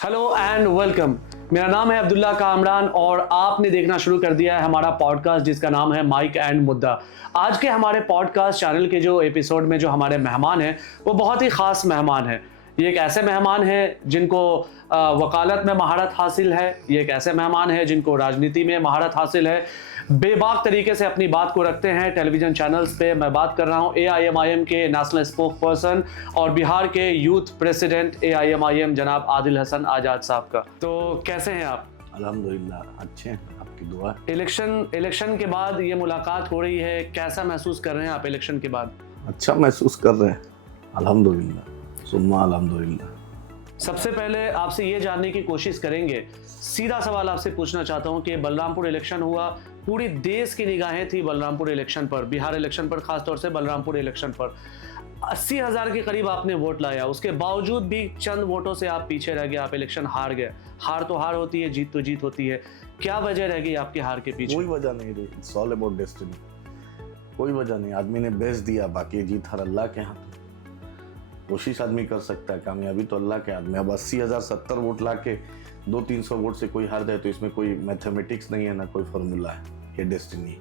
Hello and welcome. मेरा नाम है अब्दुल्ला कामरान और आपने देखना शुरू कर दिया है हमारा पॉडकास्ट जिसका नाम है माइक एंड मुद्दा। आज के हमारे पॉडकास्ट चैनल के जो एपिसोड में जो हमारे मेहमान हैं वो बहुत ही ख़ास मेहमान हैं। ये एक ऐसे मेहमान हैं जिनको वकालत में महारत हासिल है। ये एक ऐसे मेहमान हैं जिनको राजनीति में महारत हासिल है। बेबाक तरीके से अपनी बात को रखते हैं टेलीविज़न चैनल्स पे। मैं बात कर रहा हूँ AIMIM के नेशनल स्पोक पर्सन और बिहार के यूथ प्रेसिडेंट AIMIM जनाब आदिल हसन आज़ाद साहब का। तो कैसे हैं आप? अल्हम्दुलिल्लाह अच्छे हैं, आपकी दुआ। इलेक्शन के बाद ये मुलाकात हो रही है, कैसा महसूस कर रहे हैं आप इलेक्शन के बाद? अच्छा महसूस कर रहे हैं, अल्हम्दुलिल्लाह सुम्मा अल्हम्दुलिल्लाह। सबसे पहले आपसे ये जानने की कोशिश करेंगे, सीधा सवाल आपसे पूछना चाहता हूँ कि बलरामपुर इलेक्शन हुआ, पूरी देश की निगाहें थी बलरामपुर इलेक्शन पर, बिहार इलेक्शन पर, खासतौर से बलरामपुर इलेक्शन पर। 80,000 के करीब आपने वोट लाया, उसके बावजूद भी चंद वोटों से आप पीछे रह गए, आप इलेक्शन हार गए। हार तो हार होती है, जीत तो जीत होती है। क्या वजह रह गई आपकी हार के पीछे? कोई वजह नहीं रही, इट्स ऑल अबाउट डेस्टिनी। कोई वजह नहीं, आदमी ने बेच दिया, बाकी जीत हर अल्लाह के हाथ। कोशिश आदमी कर सकता है, कामयाबी तो अल्लाह के हाथ में। अब 80,000 70 वोट ला के 200-300 वोट से कोई हार जाए तो इसमें कोई मैथमेटिक्स नहीं है, ना कोई फॉर्मूला है। ये डेस्टिनी,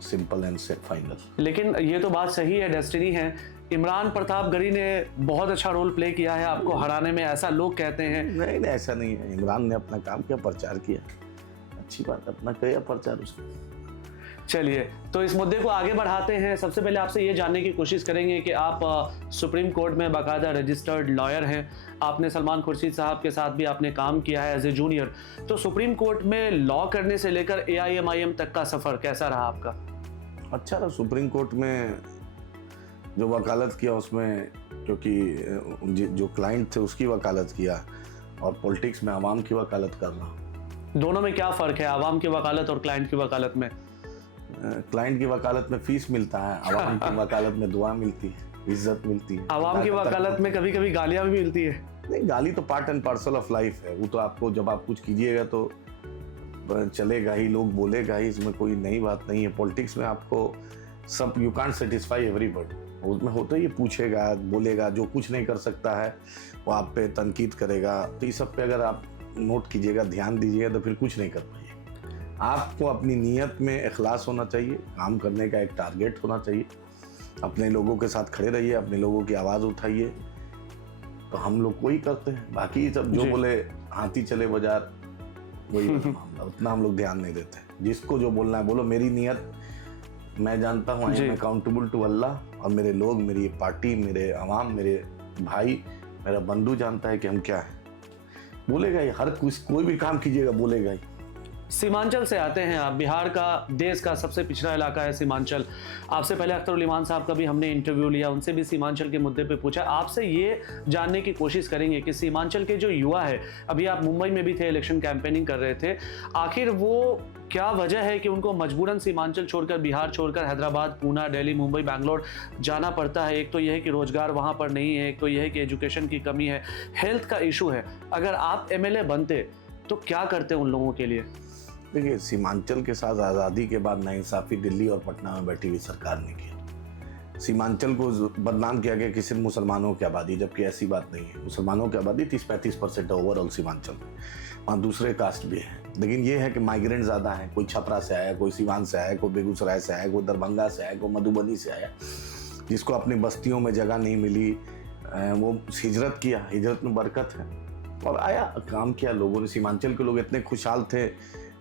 सिंपल एंड फाइनल। लेकिन ये तो बात सही है, डेस्टिनी है। इमरान प्रतापगढ़ी ने बहुत अच्छा रोल प्ले किया है आपको हराने में, ऐसा लोग कहते हैं। नहीं, ऐसा नहीं है। इमरान ने अपना काम किया, प्रचार किया, अच्छी बात, अपना किया प्रचार उसने। चलिए, तो इस मुद्दे को आगे बढ़ाते हैं। सबसे पहले आपसे ये जानने की कोशिश करेंगे कि आप सुप्रीम कोर्ट में बाकायदा रजिस्टर्ड लॉयर हैं। आपने सलमान खुर्शीद साहब के साथ भी आपने काम किया है एज ए जूनियर। तो सुप्रीम कोर्ट में लॉ करने से लेकर AIMIM तक का सफ़र कैसा रहा आपका? अच्छा रहा। सुप्रीम कोर्ट में जो वकालत किया उसमें, क्योंकि जो क्लाइंट थे उसकी वकालत किया, और पॉलिटिक्स में आवाम की वकालत कर रहा हूँ। दोनों में क्या फ़र्क है, आवाम की वकालत और क्लाइंट की वकालत में? क्लाइंट की वकालत में फीस मिलता है, आवाम की वकालत में दुआ मिलती है, इज्जत मिलती है। आवाम की वकालत में कभी कभी गालियाँ भी मिलती है। नहीं, गाली तो part and parcel of life है। वो तो आपको, जब आप कुछ कीजिएगा तो चलेगा ही, लोग बोलेगा ही, इसमें कोई नई बात नहीं है। पॉलिटिक्स में आपको सब, यू कांट सेटिस्फाई एवरीबॉडी। उसमें होता ही पूछेगा, बोलेगा, जो कुछ नहीं कर सकता है वो आप पे तनकीद करेगा। तो इस सब पे अगर आप नोट कीजिएगा, ध्यान दीजिएगा, तो फिर कुछ नहीं कर पाइए। आपको अपनी नीयत में इखलास होना चाहिए, काम करने का एक टारगेट होना चाहिए, अपने लोगों के साथ खड़े रहिए, अपने लोगों की आवाज़ उठाइए। तो हम लोग वही करते हैं। बाकी सब जो बोले हाथी चले बाजार, वही मामला, उतना हम लोग ध्यान नहीं देते। जिसको जो बोलना है बोलो। मेरी नीयत मैं जानता हूँ, I am accountable to Allah, और मेरे लोग, मेरी पार्टी, मेरे अवाम, मेरे भाई, मेरा बंधु जानता है कि हम क्या है। बोलेगा ही, हर कोई भी काम कीजिएगा बोलेगा ही। सीमांचल से आते हैं आप, बिहार का, देश का सबसे पिछड़ा इलाका है सीमांचल। आपसे पहले अख्तरुल इमान साहब का भी हमने इंटरव्यू लिया, उनसे भी सीमांचल के मुद्दे पे पूछा। आपसे ये जानने की कोशिश करेंगे कि सीमांचल के जो युवा है, अभी आप मुंबई में भी थे, इलेक्शन कैंपेनिंग कर रहे थे, आखिर वो क्या वजह है कि उनको मजबूरन सीमांचल छोड़कर, बिहार छोड़कर हैदराबाद, पूना, दिल्ली, मुंबई, बैंगलोर जाना पड़ता है? एक तो यह है कि रोजगार वहाँ पर नहीं है, एक तो यह है कि एजुकेशन की कमी है, हेल्थ का इशू है। अगर आप MLA बनते तो क्या करते उन लोगों के लिए? देखिए, सीमांचल के साथ आज़ादी के बाद नाइंसाफ़ी दिल्ली और पटना में बैठी हुई सरकार ने किया। सीमांचल को बदनाम किया गया कि सिर्फ मुसलमानों की आबादी, जबकि ऐसी बात नहीं है। मुसलमानों की आबादी 30-35% है ओवरऑल सीमांचल में, वहाँ दूसरे कास्ट भी हैं। लेकिन ये है कि माइग्रेंट ज़्यादा है। कोई छपरा से आया, कोई सीवान से आया, कोई बेगूसराय से आया, कोई दरभंगा से आया, कोई मधुबनी से आया। जिसको अपनी बस्तियों में जगह नहीं मिली, वो हिजरत किया, हिजरत में बरकत है, और आया, काम किया। लोगों ने, सीमांचल के लोग इतने खुशहाल थे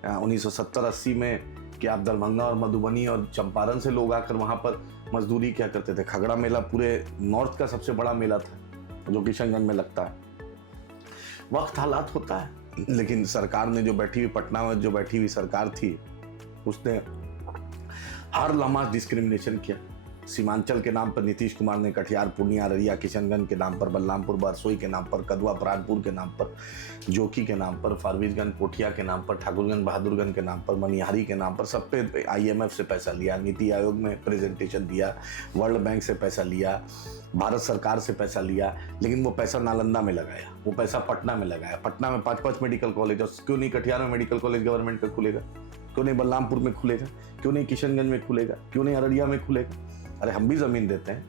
1970-80 में कि आप दरभंगा और मधुबनी और चंपारण से लोग आकर वहाँ पर मजदूरी क्या करते थे। खगड़ा मेला पूरे नॉर्थ का सबसे बड़ा मेला था, जो किशनगंज में लगता है। वक्त हालात होता है, लेकिन सरकार ने जो बैठी हुई, पटना में जो बैठी हुई सरकार थी, उसने हर लम्हा डिस्क्रिमिनेशन किया। सीमांचल के नाम पर नीतीश कुमार ने कटिहार, पूर्णिया, अररिया, किशनगंज के नाम पर, बलरामपुर, बरसोई के नाम पर, कदवा, प्राणपुर के नाम पर, जोकी के नाम पर, फारबिसगंज, पोठिया के नाम पर, ठाकुरगंज, बहादुरगंज के नाम पर, मनिहारी के नाम पर, सब पे IMF से पैसा लिया, नीति आयोग में प्रेजेंटेशन दिया, वर्ल्ड बैंक से पैसा लिया, भारत सरकार से पैसा लिया। लेकिन वो पैसा नालंदा में लगाया, वो पैसा पटना में लगाया। पटना में 5-5 मेडिकल कॉलेज, और क्यों नहीं कटिहार में मेडिकल कॉलेज गवर्नमेंट का खुलेगा? क्यों नहीं बलरामपुर में खुलेगा? क्यों नहीं किशनगंज में खुलेगा? क्यों नहीं अररिया में खुलेगा? अरे हम भी ज़मीन देते हैं,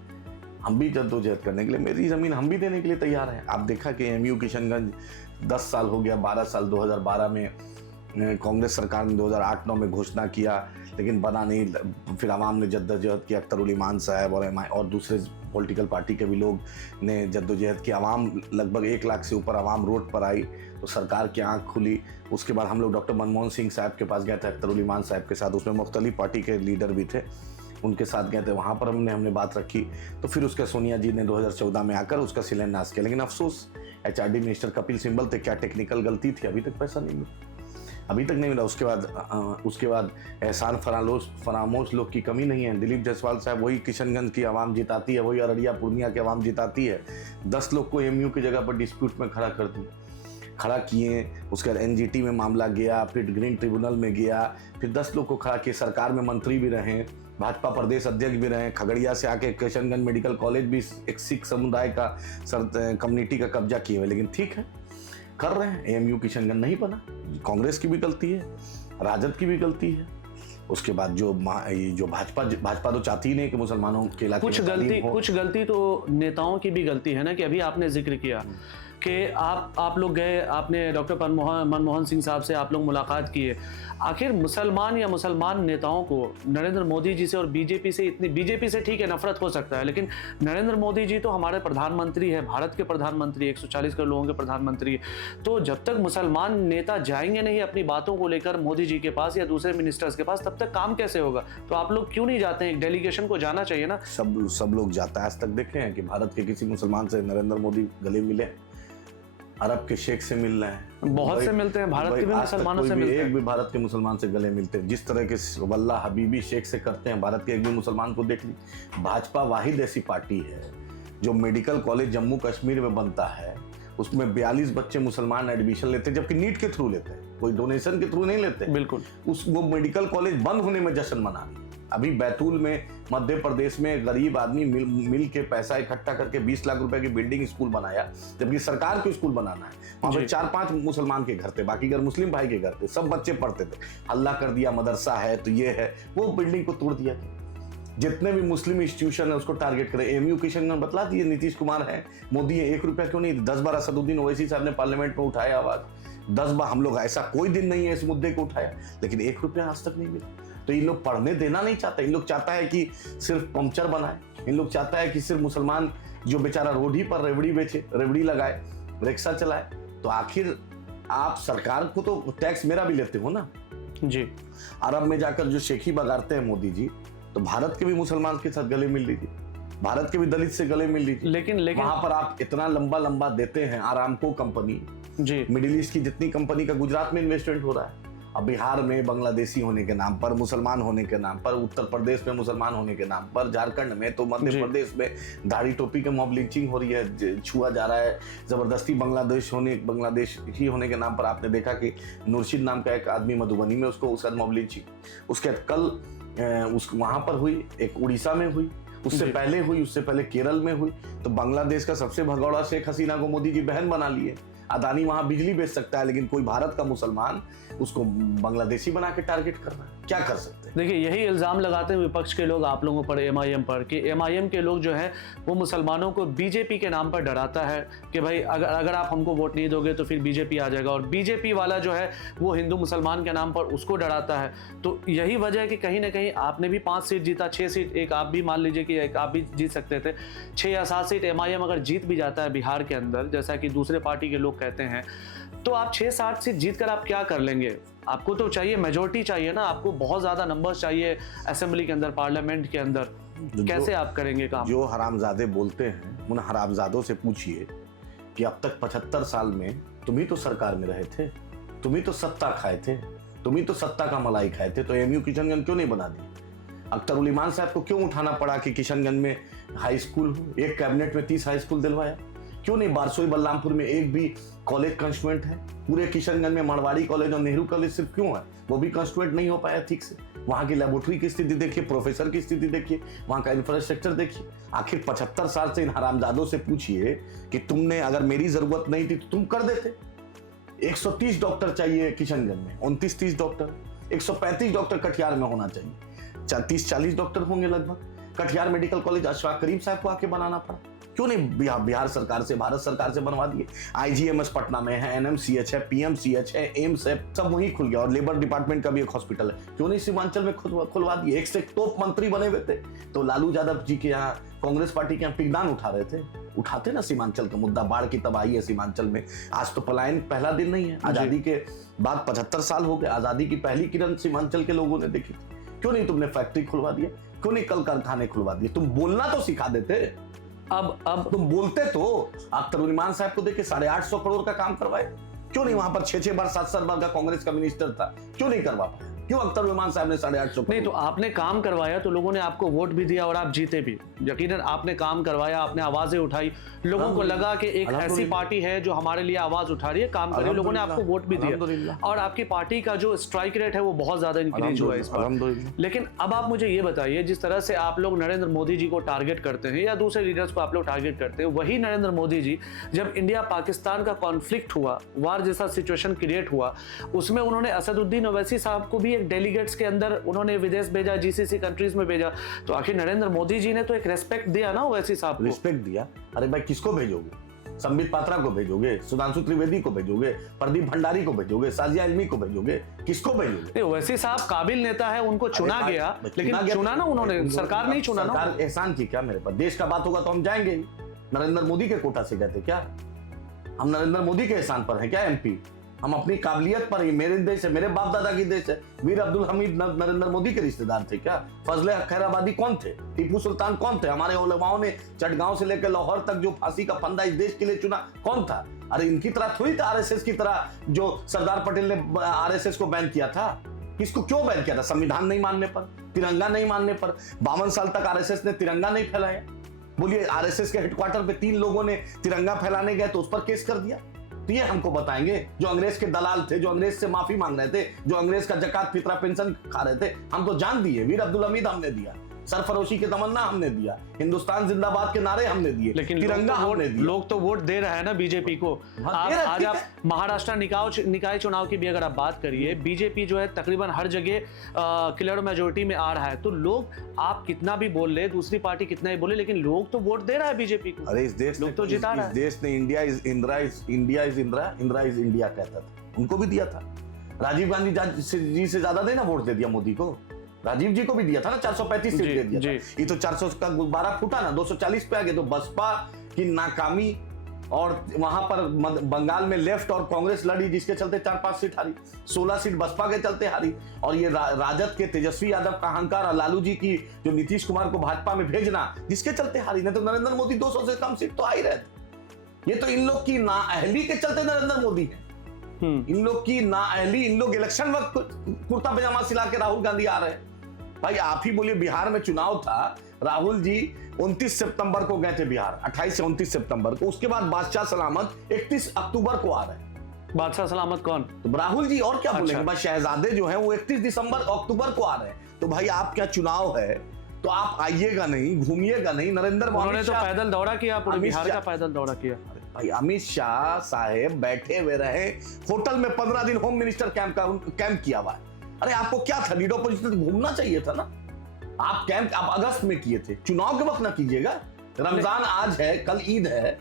हम भी जद्दोजहद करने के लिए, मेरी ज़मीन हम भी देने के लिए तैयार हैं। आप देखा कि एमयू किशनगंज 10 साल हो गया, 12 साल 2012 में कांग्रेस सरकार ने 2008-9 में घोषणा किया, लेकिन बना नहीं। फिर आवाम ने जद्दोजहद की, अख्तर उल ईमान साहब और दूसरे पॉलिटिकल पार्टी के भी लोग ने जद्दोजहद की। आवाम लगभग 1 लाख से ऊपर आवाम रोड पर आई, तो सरकार की आंख खुली। उसके बाद हम लोग डॉक्टर मनमोहन सिंह साहब के पास गए थे, अख्तर उल ईमान साहब के साथ, उसमें मुख्तलिफ पार्टी के लीडर भी थे, उनके साथ गए थे। वहाँ पर हमने बात रखी। तो फिर उसके सोनिया जी ने 2014 में आकर उसका शिलान्यास किया। लेकिन अफसोस, एचआरडी मिनिस्टर कपिल सिब्बल थे, क्या टेक्निकल गलती थी, अभी तक पैसा नहीं मिला, अभी तक नहीं मिला। उसके बाद एहसान फरामोश लोग की कमी नहीं है। दिलीप जायसवाल साहब, वही किशनगंज की आवाम जिताती है, वही अररिया पूर्णिया की आवाम जिताती है। 10 लोग को एमयू की जगह पर डिस्प्यूट में खड़ा किए। उसके बाद एनजीटी में मामला गया, फिर ग्रीन ट्रिब्यूनल में गया, फिर 10 लोग को खड़ा किए। सरकार में मंत्री भी रहे, भाजपा प्रदेश अध्यक्ष भी रहे। खगड़िया से आके किशनगंज मेडिकल कॉलेज भी एक सिख समुदाय का कम्युनिटी का कब्जा किए हुए। लेकिन ठीक है, कर रहे हैं। एमयू किशनगंज नहीं बना, कांग्रेस की भी गलती है, राजद की भी गलती है। उसके बाद जो भाजपा तो चाहती ही नहीं कि मुसलमानों के इलाके कुछ गलती तो नेताओं की भी गलती है ना, कि अभी आपने जिक्र किया कि आप लोग गए, आपने डॉक्टर मनमोहन सिंह साहब से आप लोग मुलाकात किए। आखिर मुसलमान या मुसलमान नेताओं को नरेंद्र मोदी जी से और बीजेपी से बीजेपी से ठीक है नफरत हो सकता है, लेकिन नरेंद्र मोदी जी तो हमारे प्रधानमंत्री है, भारत के प्रधानमंत्री, 140 करोड़ लोगों के प्रधानमंत्री। तो जब तक मुसलमान नेता जाएंगे नहीं अपनी बातों को लेकर मोदी जी के पास या दूसरे मिनिस्टर्स के पास, तब तक काम कैसे होगा? तो आप लोग क्यों नहीं जाते हैं? एक डेलीगेशन को जाना चाहिए ना। सब लोग जाता है। आज तक देखे हैं कि भारत के किसी मुसलमान से नरेंद्र मोदी गले मिले? अरब के शेख से मिल रहे हैं, बहुत से मिलते हैं, भारत के भी मुसलमानों से मिलते हैं। एक भी भारत के मुसलमान से गले मिलते हैं जिस तरह के वल्ला हबीबी शेख से करते हैं, भारत के एक भी मुसलमान को देख ली। भाजपा वाहिद ऐसी पार्टी है जो मेडिकल कॉलेज जम्मू कश्मीर में बनता है, उसमें 42 बच्चे मुसलमान एडमिशन लेते हैं, जबकि नीट के थ्रू लेते हैं, कोई डोनेशन के थ्रू नहीं लेते। बिल्कुल। वो मेडिकल कॉलेज बंद होने में जश्न मना रही है। अभी बैतूल में मध्य प्रदेश में गरीब आदमी मिल के पैसा इकट्ठा करके 20 लाख रुपए की बिल्डिंग स्कूल बनाया, जबकि सरकार को स्कूल बनाना है। वहां पे 4-5 मुसलमान के घर थे, बाकी घर मुस्लिम भाई के घर थे, सब बच्चे पढ़ते थे। हल्ला कर दिया, मदरसा है तो ये है, वो बिल्डिंग को तोड़ दिया। जितने भी मुस्लिम इंस्टीट्यूशन है उसको टारगेट करे। एमयू किशनगंज बतला दिए, नीतीश कुमार है, मोदी है, 1 रुपया क्यों नहीं? 10 बार असदुद्दीन ओवैसी साहब ने पार्लियामेंट में उठाया आवाज, 10 बार। हम लोग, ऐसा कोई दिन नहीं है इस मुद्दे को उठाया, लेकिन 1 रुपया आज तक नहीं मिला। तो इन लोग पढ़ने देना नहीं चाहते। इन लोग चाहता है कि सिर्फ पंक्चर बनाए, इन लोग चाहता है कि सिर्फ मुसलमान जो बेचारा रोड ही पर रेवड़ी बेचे, रेवड़ी लगाए, रिक्शा चलाए। तो आखिर आप सरकार को तो टैक्स मेरा भी लेते हो ना जी। अरब में जाकर जो शेखी बगाड़ते हैं मोदी जी, तो भारत के भी मुसलमान के साथ गले मिल लीजिए, भारत के भी दलित से गले मिल लीजिए। लेकिन वहां पर आप इतना लंबा देते हैं। आरामको कंपनी जी, मिडिल ईस्ट की जितनी कंपनी का गुजरात में इन्वेस्टमेंट हो रहा है। अब बिहार में बांग्लादेशी होने के नाम पर, मुसलमान होने के नाम पर, उत्तर प्रदेश में मुसलमान होने के नाम पर, झारखंड में, तो मध्य प्रदेश में दाढ़ी टोपी के मॉब लिंचिंग हो रही है, छुआ जा रहा है जबरदस्ती। बांग्लादेशी होने के नाम पर आपने देखा कि नूरशीद नाम का एक आदमी मधुबनी में उसका मॉब लिंचिंग, उसके कल वहां पर हुई, एक उड़ीसा में हुई, उससे पहले केरल में हुई। तो बांग्लादेश का सबसे भगौड़ा शेख हसीना को मोदी जी बहन बना लिए। अदानी वहां बिजली बेच सकता है, लेकिन कोई भारत का मुसलमान उसको बांग्लादेशी बना के टारगेट कर रहा है। क्या कर सकते हैं? देखिए, यही इल्ज़ाम लगाते हैं विपक्ष के लोग आप लोगों पर, एमआईएम पर, कि एमआईएम के लोग जो है वो मुसलमानों को बीजेपी के नाम पर डराता है कि भाई अगर आप हमको वोट नहीं दोगे तो फिर बीजेपी आ जाएगा, और बीजेपी वाला जो है वो हिंदू मुसलमान के नाम पर उसको डराता है। तो यही वजह है कि कहीं ना कहीं आपने भी 5 सीट जीता, 6 सीट, एक आप भी मान लीजिए कि एक आप भी जीत सकते थे। 6 या 7 सीट एमआईएम अगर जीत भी जाता है बिहार के अंदर, जैसा कि दूसरे पार्टी के लोग कहते हैं, तो आप 6-7 सीट जीत कर आप क्या कर लेंगे? आपको तो चाहिए मेजोरिटी चाहिए ना, आपको बहुत ज्यादा नंबर्स चाहिए असेंबली के अंदर, पार्लियामेंट के अंदर। कैसे आप करेंगे काम? जो हरामजादे बोलते हैं उन हरामजादों से पूछिए कि अब तक 75 साल में तुम ही तो सरकार में रहे थे, तुम ही तो सत्ता खाए थे, तुम ही तो सत्ता का मलाई खाए थे, तो एमयू किशनगंज क्यों नहीं बना दिया? अख्तर उल ईमान साहब को क्यों उठाना पड़ा कि किशनगंज में हाई स्कूल हो? एक कैबिनेट में 30 हाई स्कूल दिलवाया। क्यों नहीं बारसोई बलरामपुर में एक भी कॉलेज कंस्टिट्यूएंट है? पूरे किशनगंज में मरवाड़ी कॉलेज और नेहरू कॉलेज सिर्फ क्यों है? वो भी कंस्टिट्यूएंट नहीं हो पाया ठीक से। वहां की लेबोरेटरी की स्थिति देखिए, प्रोफेसर की स्थिति देखिए, वहां का इंफ्रास्ट्रक्चर देखिए। आखिर 75 साल से इन हरामजादों से पूछिए कि तुमने, अगर मेरी जरूरत नहीं थी तो तुम कर देते। 130 डॉक्टर चाहिए किशनगंज में, 29-30 डॉक्टर, 135 डॉक्टर कटिहार में होना चाहिए, 30-40 डॉक्टर होंगे लगभग। कटिहार मेडिकल कॉलेज अशफाक करीम साहब को आके बनाना पड़ा, क्यों नहीं बिहार सरकार से, भारत सरकार से बनवा दिए। IGMS पटना में है, NMCH है, PMCH है, एम्स है, सब वहीं खुल गया, और लेबर डिपार्टमेंट का भी एक हॉस्पिटल है, क्यों नहीं सीमांचल में खुलवा दिए। एक से टॉप मंत्री बने हुए थे, तो लालू यादव जी के यहाँ कांग्रेस पार्टी के यहाँ पिकदान उठा रहे थे, उठाते ना सीमांचल का मुद्दा, बाढ़ की तबाही है सीमांचल में। आज तो पलायन पहला दिन नहीं है, आजादी के बाद 75 साल हो गए, आजादी की पहली किरण सीमांचल के लोगों ने देखी थी। क्यों नहीं तुमने फैक्ट्री खुलवा दिया, क्यों नहीं कल कारखाने खुलवा दिए, तुम बोलना तो सिखा देते। अब तुम बोलते तो अख्तरुल साहब को देखे 850 करोड़ का काम करवाए, क्यों नहीं वहां पर 6 बार 7 बार का कांग्रेस का मिनिस्टर था, क्यों नहीं करवा पाया, क्यों अख्तरुल साहब ने 850 नहीं, तो आपने काम करवाया तो लोगों ने आपको वोट भी दिया और आप जीते भी। यकीनन आपने काम करवाया, आपने आवाजें उठाई, लोगों को लगा कि एक ऐसी पार्टी है जो हमारे लिए आवाज उठा रही है, काम कर रही है, लोगों ने आपको वोट भी दिया और आपकी पार्टी का जो स्ट्राइक रेट है वो बहुत ज्यादा इंक्रीज हुआ है इस बार। लेकिन अब आप मुझे ये बताइए, जिस तरह से आप लोग नरेंद्र मोदी जी को टारगेट करते हैं या दूसरे लीडर्स को आप लोग टारगेट करते हैं, वही नरेंद्र मोदी जी जब इंडिया पाकिस्तान का कॉन्फ्लिक्ट हुआ, वार जैसा सिचुएशन क्रिएट हुआ, उसमें उन्होंने असदुद्दीन ओवैसी साहब को भी एक डेलीगेट्स के अंदर उन्होंने विदेश भेजा, GCC कंट्रीज में भेजा, तो आखिर नरेंद्र मोदी जी ने तो एक रेस्पेक्ट दिया ना ओवैसी साहब को। रिस्पेक्ट दिया, अरे भाई किसको भेजोगे, संबित पात्रा को भेजोगे, सुधांशु त्रिवेदी को भेजोगे, प्रदीप भंडारी को भेजोगे, साजिया इल्मी को भेजोगे, किसको भेजोगे? ओवैसी साहब काबिल नेता है, उनको चुना गया, लेकिन चुना ना उन्होंने, सरकार नहीं चुना ना। सरकार एहसान की क्या मेरे पर? देश का बात होगा तो हम जाएंगे ही। नरेंद्र मोदी के कोटा से गए थे क्या हम? नरेंद्र मोदी के एहसान पर है क्या MP? हम अपनी काबिलियत पर ही, मेरे देश है, मेरे बाप दादा की देश है। वीर अब्दुल हमीद नरेंद्र मोदी के रिश्तेदार थे क्या? फजले खैराबादी कौन थे? टीपू सुल्तान कौन थे? हमारे उलमाओं ने चटगांव से लेकर लाहौर तक जो फांसी का फंदा इस देश के लिए चुना, कौन था? अरे इनकी तरह थोड़ी था, RSS की तरह जो सरदार पटेल ने RSS को बैन किया था। किसको क्यों बैन किया था? संविधान नहीं मानने पर, तिरंगा नहीं मानने पर। 52 साल तक RSS ने तिरंगा नहीं फैलाया। बोलिए RSS के हेडक्वार्टर पे 3 लोगों ने तिरंगा फैलाने गए तो उस पर केस कर दिया। तो ये हमको बताएंगे जो अंग्रेज के दलाल थे, जो अंग्रेज से माफी मांग रहे थे, जो अंग्रेज का जकात फितरा पेंशन खा रहे थे, हम तो जान दिए। वीर अब्दुल हमीद हमने दिया, सरफरोशी के तमन्ना हमने दिया, हिंदुस्तान जिंदाबाद के नारे हमने दिए, लेकिन तिरंगा हमने दिया। लोग तो वोट दे रहे हैं ना बीजेपी को। आज आप महाराष्ट्र निकाय चुनाव की भी अगर आप बात करिए, बीजेपी जो है तकरीबन हर जगह क्लियर मेजोरिटी में आ रहा है, तो लोग आप कितना भी बोल ले, दूसरी पार्टी कितना ही बोले, लेकिन लोग तो वोट दे रहा है बीजेपी को। अरे इस देश लोग तो जिता रहा है। इस देश ने India is Indira is India कहता था, उनको भी दिया था। राजीव गांधी जी से ज्यादा देना वोट दे दिया मोदी को, राजीव जी को भी दिया था ना, 435 सीट दे दिया था। ये तो 400 का गुब्बारा फूटा ना, 240 पे आ गए। तो बसपा की नाकामी, और वहां पर बंगाल में लेफ्ट और कांग्रेस लड़ी, जिसके चलते 4-5 सीट हारी, 16 सीट बसपा के चलते हारी। और ये राजद के तेजस्वी यादव का अहंकार और लालू जी की जो नीतीश कुमार को भाजपा में भेजना, जिसके चलते हारी। नहीं तो नरेंद्र मोदी 200 से कम सीट तो आ ही रहे थे। ये तो इन लोग की नाअहली के चलते नरेंद्र मोदी है। इन लोग की नाअहली, इन लोग इलेक्शन वक्त कुर्ता पजामा सिला के राहुल गांधी आ रहे हैं। भाई आप ही बोलिए, बिहार में चुनाव था, राहुल जी 29 सितंबर को गए थे बिहार, 28 से 29 सितंबर को। उसके बाद बादशाह सलामत 31 अक्टूबर को आ रहे हैं। बादशाह सलामत कौन? तो राहुल जी, और क्या बोलेंगे? बस शहजादे जो हैं वो 31 अक्टूबर को आ रहे हैं। तो भाई आप क्या चुनाव है तो आप आइएगा नहीं, घूमिएगा नहीं। नरेंद्र मोदी ने तो पैदल दौरा किया, पूरे बिहार का पैदल दौरा किया। भाई अमित शाह साहेब बैठे हुए रहे होटल में, 15 दिन होम मिनिस्टर कैंप किया हुआ है। अरे आपको क्या था, लीडर पोजीशन घूमना चाहिए था ना। आप कैंप आप अगस्त में किए थे, चुनाव के वक्त ना कीजिएगा। रमजान आज है, कल ईद है,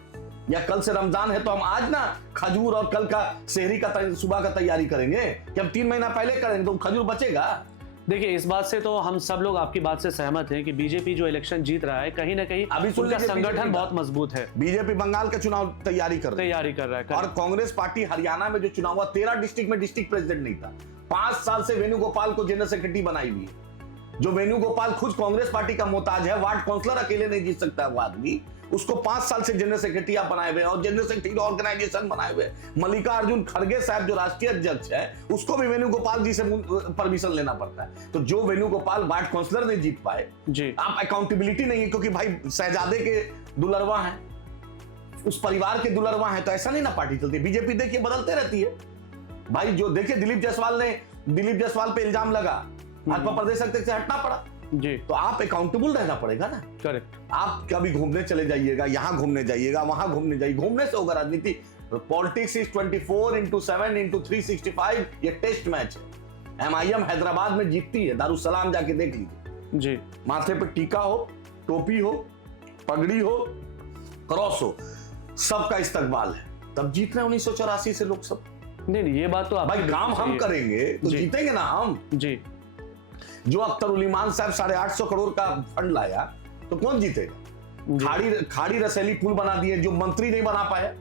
या कल से रमजान है, तो हम आज ना खजूर और कल का सेहरी का सुबह का तैयारी करेंगे कि हम 3 महीना पहले करेंगे तो खजूर बचेगा। देखिए, इस बात से तो हम सब लोग आपकी बात से सहमत हैं कि बीजेपी जो इलेक्शन जीत रहा है, कहीं ना कहीं अभी उनका संगठन बहुत मजबूत है। बीजेपी बंगाल का चुनाव तैयारी कर रहा है। और कांग्रेस पार्टी हरियाणा में जो चुनाव हुआ, 13 डिस्ट्रिक्ट में डिस्ट्रिक्ट प्रेसिडेंट नहीं था। 5 साल से वेणुगोपाल को जनरल सेक्रेटरी बनाई हुई है। जो वेणुगोपाल खुद कांग्रेस पार्टी का मोहताज है, वार्ड काउंसलर अकेले नहीं जीत सकता है वो आदमी, उसको 5 साल से जनरल सेक्रेटरी आप बनाए हुए और जनरल सेक्रेटरी ऑर्गेनाइजेशन बनाए हुए। मल्लिकार्जुन खड़गे साहब जो राष्ट्रीय अध्यक्ष है, उसको भी वेणुगोपाल जी से परमिशन लेना पड़ता है। तो जो वेणुगोपाल वार्ड काउंसलर नहीं जीत पाए जी, आप अकाउंटेबिलिटी नहीं है, क्योंकि भाई शहजादे के दुलरवा है, उस परिवार के दुलरवा है, तो ऐसा नहीं ना पार्टी चलती। बीजेपी देखिए बदलते रहती है भाई। जो देखिए दिलीप जायसवाल पे इल्जाम लगा, भाजपा प्रदेश अध्यक्ष से हटना पड़ा जी। तो आप अकाउंटेबल रहना पड़ेगा ना। करेक्ट। आप कभी घूमने चले जाइएगा, यहाँ घूमने जाइएगा, वहां घूमने जाइए, घूमने से होगा राजनीति। Politics is 24/7/365। ये टेस्ट मैच है। MIM हैदराबाद में जीतती है, दारुसलाम जाके देख लीजिए जी। माथे पे टीका हो, टोपी हो, पगड़ी हो, क्रॉस हो, सबका इस्तकबाल है, तब जीत रहे 1984 से लोग सब। नहीं ये बात तो आप भाई काम हम करेंगे तो जीतेंगे ना हम जी। जो अख्तर उल ईमान साहब 850 करोड़ का फंड लाया तो कौन जीतेगा? खाड़ी रसैली पुल बना दिए जो मंत्री नहीं बना पाया,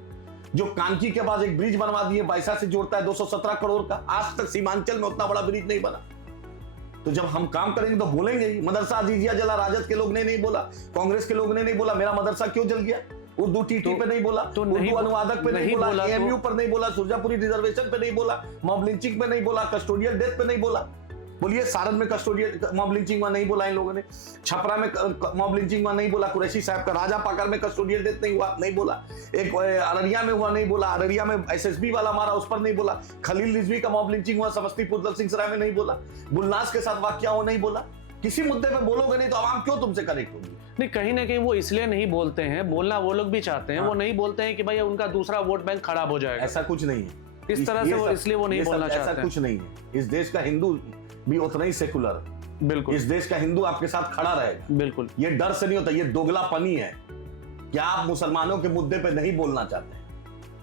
जो कानकी के पास एक ब्रिज बनवा दिए बाइसा से जोड़ता है 217 करोड़ का, आज तक सीमांचल में उतना बड़ा ब्रिज नहीं बना। तो जब हम काम करेंगे तो बोलेंगे ही। मदरसा अजीजिया जला, राजद के लोग ने नहीं बोला, कांग्रेस के लोग ने नहीं बोला मेरा मदरसा क्यों जल गया, उर्दू टीटी पे नहीं बोला, तो उर्दू अनुवादक पे नहीं बोला, एएमयू पर नहीं बोला, सुरजापुरी रिजर्वेशन पे नहीं बोला, मॉब लिंचिंग पे नहीं बोला, कस्टोडियल डेथ पे नहीं बोला। बोलिए सारण में कस्टोडियल मॉब लिंचिंग में नहीं बोला इन लोगों ने, छपरा में मॉब लिंचिंग में नहीं बोला, कुरैशी साहब का राजा पाकर में कस्टोडियल डेथ नहीं हुआ, नहीं बोला, एक अररिया में हुआ नहीं बोला, अररिया में एसएसबी वाला मारा उस पर नहीं बोला, खलील रिजवी का मॉब लिंचिंग हुआ समस्तीपुर दलसिंहसराय में नहीं बोला, गुलनाज के साथ वाकया हो नहीं बोला। किसी मुद्दे पे बोलोगे नहीं तो आवाम क्यों तुमसे कनेक्ट होगी? नहीं कहीं ना कहीं वो इसलिए नहीं बोलते हैं, बोलना वो लोग भी चाहते हैं, वो नहीं बोलते हैं कि भाई उनका दूसरा वोट बैंक खराब हो जाएगा। ऐसा कुछ नहीं है, इस तरह से वो इसलिए वो नहीं बोलना चाहते हैं। ऐसा कुछ नहीं है। इस देश का हिंदू भी उतना ही सेकुलर है। बिल्कुल इस देश का हिंदू आपके साथ खड़ा रहेगा। बिल्कुल ये डर से नहीं होता, ये दोगलापनी है। क्या आप मुसलमानों के मुद्दे पे नहीं बोलना चाहते हैं?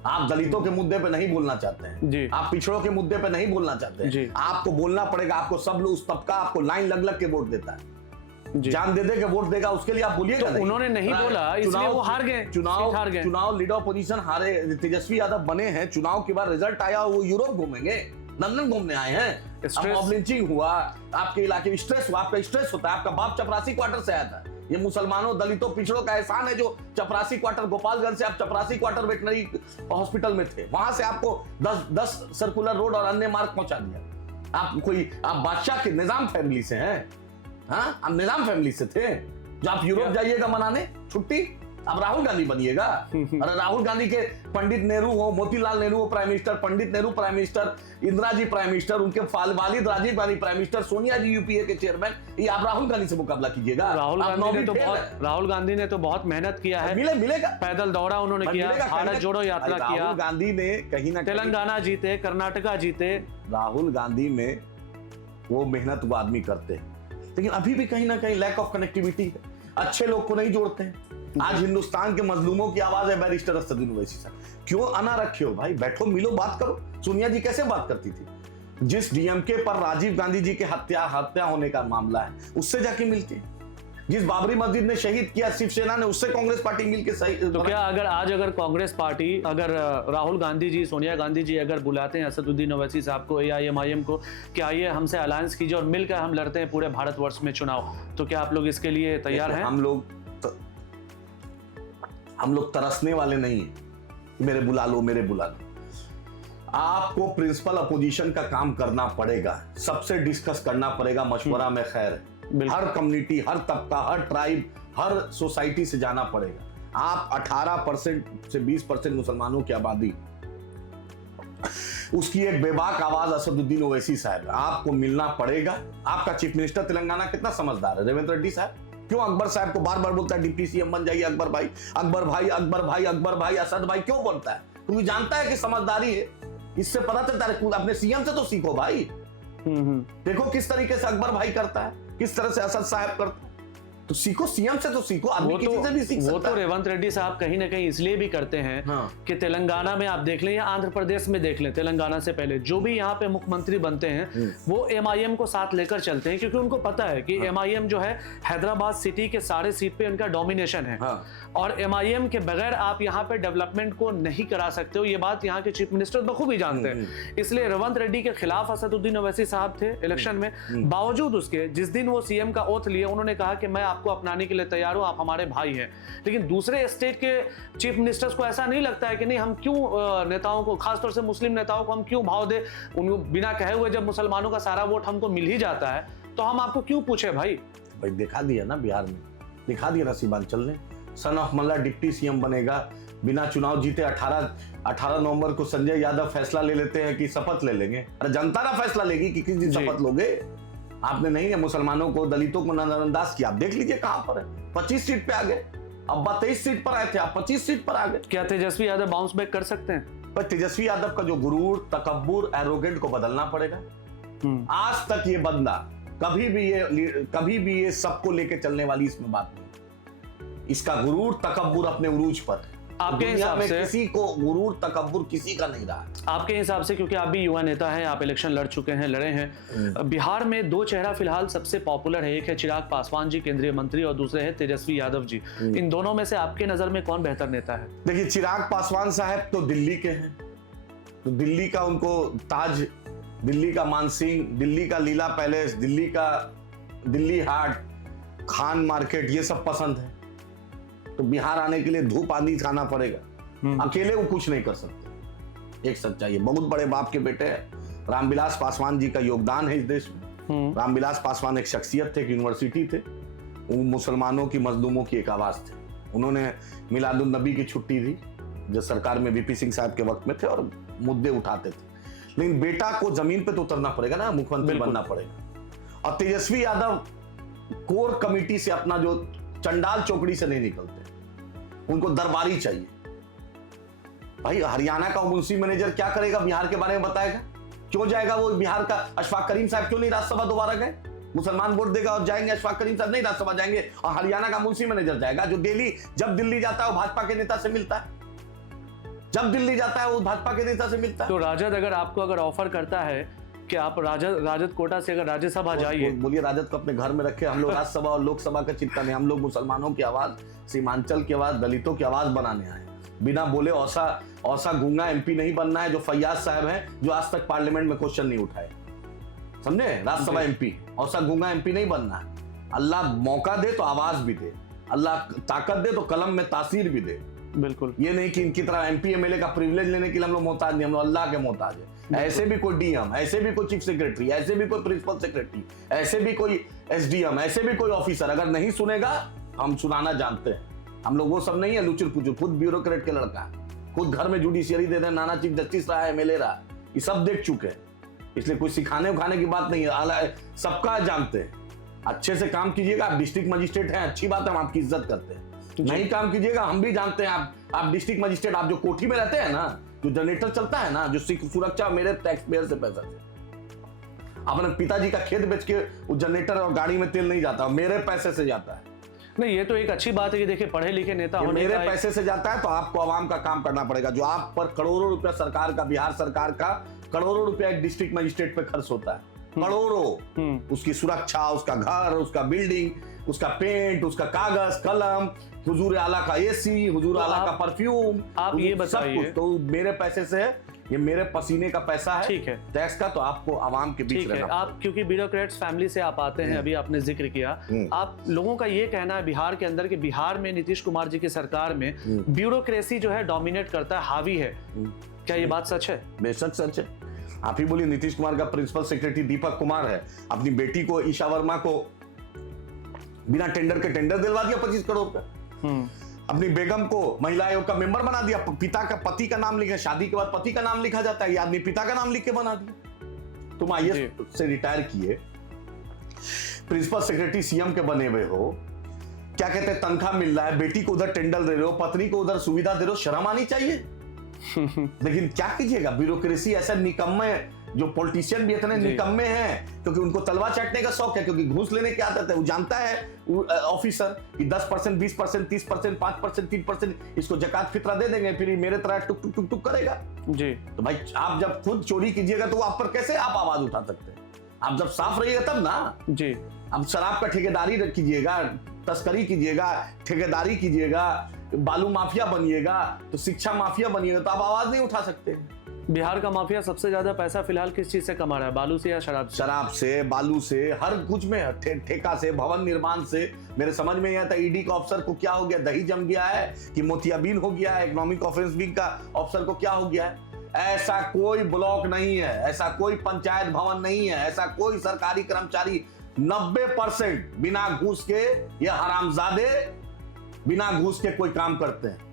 आप दलितों के मुद्दे पे नहीं बोलना चाहते हैं जी। आप पिछड़ों के मुद्दे पे नहीं बोलना चाहते हैं जी। आपको बोलना पड़ेगा। आपको सब लोग उस तबका आपको लाइन लग लग के वोट देता है, जान दे दे के वोट देगा, उसके लिए आप बोलिएगा तो उन्होंने नहीं बोला इसलिए वो हार गए। चुनाव लीडर ऑपोजिशन हारे, तेजस्वी यादव बने हैं, चुनाव के बाद रिजल्ट आया, वो यूरोप घूमेंगे, लंदन घूमने आए हैं। मॉब लिंचिंग हुआ, आपके इलाके में स्ट्रेस हुआ, आपका स्ट्रेस होता है, आपका बाप चपरासी क्वार्टर से आया था। ये मुसलमानों दलितों पिछड़ों का एहसान है जो चपरासी क्वार्टर, गोपालगंज से आप चपरासी क्वार्टर वेटनरी हॉस्पिटल में थे, वहां से आपको 10 सर्कुलर रोड और अन्य मार्ग पहुंचा दिया। आप बादशाह के निजाम फैमिली से हैं, हाँ आप निजाम फैमिली से थे जो आप यूरोप जाइएगा मनाने छुट्टी, अब राहुल गांधी बनिएगा। अरे राहुल गांधी के पंडित नेहरू हो, मोतीलाल नेहरू हो prime minister, Pandit Nehru prime minister, Indira ji prime minister, उनके वालिद राजीव गांधी प्राइम मिनिस्टर, सोनिया जी यूपीए के चेयरमैन, ये आप राहुल गांधी से मुकाबला कीजिएगा। राहुल गांधी ने तो बहुत मेहनत किया है, मिलेगा, पैदल दौड़ा उन्होंने किया, भारत जोड़ो यात्रा किया, राहुल गांधी ने कहीं ना तेलंगाना जीते, कर्नाटका जीते। राहुल गांधी में वो मेहनत वो आदमी करते हैं, लेकिन अभी भी कहीं ना कहीं लैक ऑफ कनेक्टिविटी है, अच्छे लोग को नहीं जोड़ते हैं। आज हिंदुस्तान के मजलूमों की आवाज है बैरिस्टर असदुद्दीन ओवैसी साहब, क्यों अना रखे हो भाई, बैठो मिलो बात करो। सोनिया जी कैसे बात करती थी? जिस डीएमके पर राजीव गांधी जी के हत्या होने का मामला है उससे जाके मिलती, जिस बाबरी मस्जिद ने शहीद किया शिवसेना ने, उससे कांग्रेस पार्टी मिलकर सही। तो क्या अगर कांग्रेस पार्टी, अगर राहुल गांधी जी, सोनिया गांधी जी अगर बुलाते हैं असदुद्दीन ओवैसी साहब को, AIMIM को कि आइए हमसे अलायंस कीजिए और मिलकर हम लड़ते हैं पूरे भारतवर्ष में चुनाव, तो क्या आप लोग इसके लिए तैयार हैं? हम लोग तरसने वाले नहीं है मेरे बुला लो। आपको प्रिंसिपल अपोजिशन का काम करना पड़ेगा, सबसे डिस्कस करना पड़ेगा, मशवरा में खैर है। हर कम्युनिटी, हर तबका, हर ट्राइब, हर सोसाइटी से जाना पड़ेगा। आप 18% से 20% मुसलमानों की आबादी, उसकी एक बेबाक आवाज असदुद्दीन ओवैसी साहब, आपको मिलना पड़ेगा। आपका चीफ मिनिस्टर तेलंगाना कितना समझदार है, रेवंत रेड्डी साहब, क्यों अकबर साहब को बार बार बोलता है डिप्टी सीएम बन जाइए, अकबर भाई, अकबर भाई, अकबर भाई, अकबर भाई, असद भाई क्यों बोलता है? क्योंकि जानता है कि समझदारी है। इससे पता चलता है अपने सीएम से तो सीखो भाई। देखो किस तरीके से अकबर भाई करता है, किस तरह से असद साहब करता है, तो सीखो सीएम से तो सीखो, आदमी किसी से भी सीख सकता है। वो तो रेवंत रेड्डी साहब कहीं ना कहीं इसलिए भी करते हैं कि तेलंगाना में आप देख लें या आंध्र प्रदेश में देख लें, तेलंगाना से पहले जो भी यहाँ पे मुख्यमंत्री बनते हैं वो MIM को साथ लेकर चलते हैं, क्योंकि उनको पता है कि MIM जो है हैदराबाद सिटी के सारे सीट पे उनका डोमिनेशन है और MIM के बगैर आप यहाँ पे डेवलपमेंट को नहीं करा सकते हो। ये बात यहाँ के चीफ मिनिस्टर बखूबी जानते हैं। इसलिए रेवंत रेड्डी के खिलाफ असदुद्दीन ओवैसी साहब थे इलेक्शन में, बावजूद उसके जिस दिन वो सीएम का ओथ लिए उन्होंने कहा कि मैं आपको अपनाने के लिए तैयार हूं, आप हमारे भाई हैं। लेकिन दूसरे स्टेट के चीफ मिनिस्टर्स को ऐसा नहीं लगता है कि नहीं हम क्यों नेताओं को, खासतौर से मुस्लिम नेताओं को हम क्यों भाव दे, उनको बिना कहे हुए जब मुसलमानों का सारा वोट हमको मिल ही जाता है तो हम आपको क्यों पूछे भाई। दिखा दिया ना बिहार में, दिखा दिया ना सीमांचल ने, son of Malla deputy CM बनेगा बिना चुनाव जीते। 18 नवंबर को संजय यादव फैसला ले लेते हैं कि शपथ ले लेंगे। अरे जनता ना फैसला लेगी कि किस दिन शपथ लोगे। आपने नहीं है मुसलमानों को, दलितों को नजरअंदाज किया। आप देख लीजिए कहां पर है, 25 सीट पे आ गए। अब्बा 23 सीट पर आए थे, आप 25 सीट पर आ गए। क्या तेजस्वी यादव बाउंस बैक कर सकते हैं? पर तेजस्वी यादव का जो गुरूर, तकब्बुर, एरोगेंट को बदलना पड़ेगा। आज तक ये बंदा कभी भी ये सबको लेके चलने वाली इसमें बात नहीं, इसका गुरूर तकब्बुर अपने उरूज पर है। आपके दुनिया हिसाब में से किसी को गुरूर तकब्बुर किसी का नहीं रहा। आपके हिसाब से, क्योंकि आप भी युवा नेता हैं, आप इलेक्शन लड़ चुके हैं, लड़े हैं, बिहार में दो चेहरा फिलहाल सबसे पॉपुलर है, एक है चिराग पासवान जी केंद्रीय मंत्री और दूसरे है तेजस्वी यादव जी। इन दोनों में से आपके नजर में कौन बेहतर नेता है? देखिए, चिराग पासवान साहब तो दिल्ली के हैं, तो दिल्ली का उनको ताज, दिल्ली का मानसिंह, दिल्ली का लीला पैलेस, दिल्ली का दिल्ली हाट, खान मार्केट, ये सब पसंद है। तो बिहार आने के लिए धूप आंधी खाना पड़ेगा, अकेले वो कुछ नहीं कर सकते। एक सच्चाई है, बहुत बड़े बाप के बेटे हैं। रामविलास पासवान जी का योगदान है इस देश में। रामविलास पासवान एक शख्सियत थे, एक यूनिवर्सिटी थे, वो मुसलमानों की, मजलूमों की एक आवाज थे। उन्होंने मिलादुन नबी की छुट्टी दी जो सरकार में वीपी सिंह साहब के वक्त में थे और मुद्दे उठाते थे। लेकिन बेटा को जमीन पे तो उतरना पड़ेगा ना, मुख्यमंत्री बनना पड़ेगा। और तेजस्वी यादव कोर कमेटी से अपना जो चंडाल चौकड़ी से नहीं निकलते, उनको दरबारी चाहिए। भाई हरियाणा का मुंशी मैनेजर क्या करेगा, बिहार के बारे में बताएगा? क्यों जाएगा वो बिहार का? अशफाक करीम साहब क्यों नहीं राज्यसभा दोबारा गए? मुसलमान वोट देगा और जाएंगे, अशफाक करीम साहब नहीं राज्यसभा जाएंगे, और हरियाणा का मुंशी मैनेजर जाएगा जो डेली जब दिल्ली जाता है वो भाजपा के नेता से मिलता है, जब दिल्ली जाता है वो भाजपा के नेता से मिलता है। तो राजद अगर ऑफर करता है कि आप राजद कोटा से अगर राज्यसभा जाइए, बोलिए राजद को अपने घर में रखे। हम लोग राज्यसभा और लोकसभा का चिंता नहीं, हम लोग मुसलमानों की आवाज, सीमांचल की आवाज, दलितों की आवाज बनाने आए। बिना बोले औसा गूंगा एमपी नहीं बनना है जो फैयाज साहब हैं, जो आज तक पार्लियामेंट में क्वेश्चन नहीं उठाए, समझे? राज्यसभा एमपी औसा गूंगा एमपी नहीं बनना है। अल्लाह मौका दे तो आवाज भी दे, अल्लाह ताकत दे तो कलम में तासीर भी दे। बिल्कुल, ये नहीं कि इनकी तरह एमपी एमएलए का प्रिविलेज लेने के लिए हम लोग मोहताज नहीं, हम लोग अल्लाह के मोहताज है। ऐसे भी कोई डीएम, ऐसे भी कोई चीफ सेक्रेटरी, ऐसे भी कोई प्रिंसिपल सेक्रेटरी, ऐसे भी कोई एसडीएम, ऐसे भी कोई ऑफिसर अगर नहीं सुनेगा, हम सुनाना जानते हैं। हम लोग वो सब नहीं है लुचुर पुचुर, खुद ब्यूरोक्रेट के लड़का है, खुद घर में जुडिशियरी दे रहे, नाना चीफ जस्टिस रहा है, एमएलए रहा, ये सब देख चुके हैं। इसलिए कोई सिखाने उखाने की बात नहीं है, सबका जानते हैं। अच्छे से काम कीजिएगा, आप डिस्ट्रिक्ट मजिस्ट्रेट हैं, अच्छी बात है, हम आपकी इज्जत करते हैं। नहीं काम कीजिएगा, हम भी जानते हैं, आप डिस्ट्रिक्ट मजिस्ट्रेट, आप जो कोठी में रहते हैं ना, जो जनरेटर चलता है ना, जो सुरक्षा मेरे टैक्स पेयर से पैसा से, अपने पिताजी का खेत बेच के वो जनरेटर और गाड़ी में तेल नहीं जाता, मेरे पैसे से जाता है। नहीं, ये तो एक अच्छी बात है कि देखिए पढ़े लिखे नेता होने मेरे पैसे से जाता है, तो आपको आवाम का काम करना पड़ेगा। जो आप पर करोड़ों रुपया सरकार का, बिहार सरकार का करोड़ों रुपया एक डिस्ट्रिक्ट मजिस्ट्रेट पे खर्च होता है, करोड़ों। उसकी सुरक्षा, उसका घर, उसका बिल्डिंग, उसका पेंट, उसका कागज कलम, हुजूर आला का एसी, हुजूर आला का परफ्यूम, आप ये बताइए, तो मेरे पैसे से, ये मेरे पसीने का पैसा है, ठीक है, टैक्स का, तो आपको आवाम के बीच रहना। आप क्योंकि ब्यूरोक्रेट्स फैमिली से आप आते हैं, अभी आपने जिक्र किया, आप लोगों का ये कहना है बिहार के अंदर कि बिहार में नीतीश कुमार जी की सरकार में ब्यूरोक्रेसी जो है डोमिनेट करता है, हावी है। क्या ये बात सच है? बेशक सच है। आप ही बोलिए, नीतीश कुमार का प्रिंसिपल सेक्रेटरी दीपक कुमार है, अपनी बेटी को ईशा वर्मा को बिना टेंडर के टेंडर दिलवा दिया 25 करोड़ का। अपनी बेगम को महिला आयोग का मेंबर बना दिया, पिता का, पति का नाम लिखा, शादी के बाद पति का नाम लिखा जाता है, ये आदमी पिता का नाम लिख के बना दिया। तुम आईएएस से रिटायर किए, प्रिंसिपल सेक्रेटरी सीएम के बने हुए हो, क्या कहते हैं, तनख्वाह मिल रहा है, बेटी को उधर टेंडर दे रहे हो, पत्नी को उधर सुविधा दे रहे हो, शर्म आनी चाहिए। लेकिन क्या कीजिएगा, ब्यूरोक्रेसी ऐसे निकम्मे, जो पॉलिटिशियन भी इतने निकम्मे हैं क्योंकि उनको तलवा चाटने का शौक है, क्योंकि घूस लेने की आदत है। वो जानता है ऑफिसर कि 10%, 20%, 30%, 5%, 3% इसको जकात फितरा दे देंगे, फिर मेरे तरह टुक टुक टुक टुक करेगा जी। तो भाई आप जब खुद चोरी कीजिएगा तो आप पर कैसे आप आवाज उठा सकते हैं? आप जब साफ रहिएगा तब ना जी। अब शराब का ठेकेदारी कीजिएगा, तस्करी कीजिएगा, ठेकेदारी कीजिएगा, बालू माफिया बनिएगा, तो शिक्षा माफिया बनिएगा, तो आप आवाज नहीं उठा सकते। बिहार का माफिया सबसे ज्यादा पैसा फिलहाल किस चीज से कमा रहा है? बालू से या शराब से? शराब से, बालू से, हर कुछ में, ठेका से, भवन निर्माण से। मेरे समझ में नहीं आता ईडी का ऑफिसर को क्या हो गया, दही जम गया है कि मोतियाबिंद हो गया है, इकोनॉमिक ऑफेंस विंग का ऑफिसर को क्या हो गया है? ऐसा कोई ब्लॉक नहीं है, ऐसा कोई पंचायत भवन नहीं है, ऐसा कोई सरकारी कर्मचारी 90% बिना घूस के, ये हरामजादे बिना घूस के कोई काम करते हैं।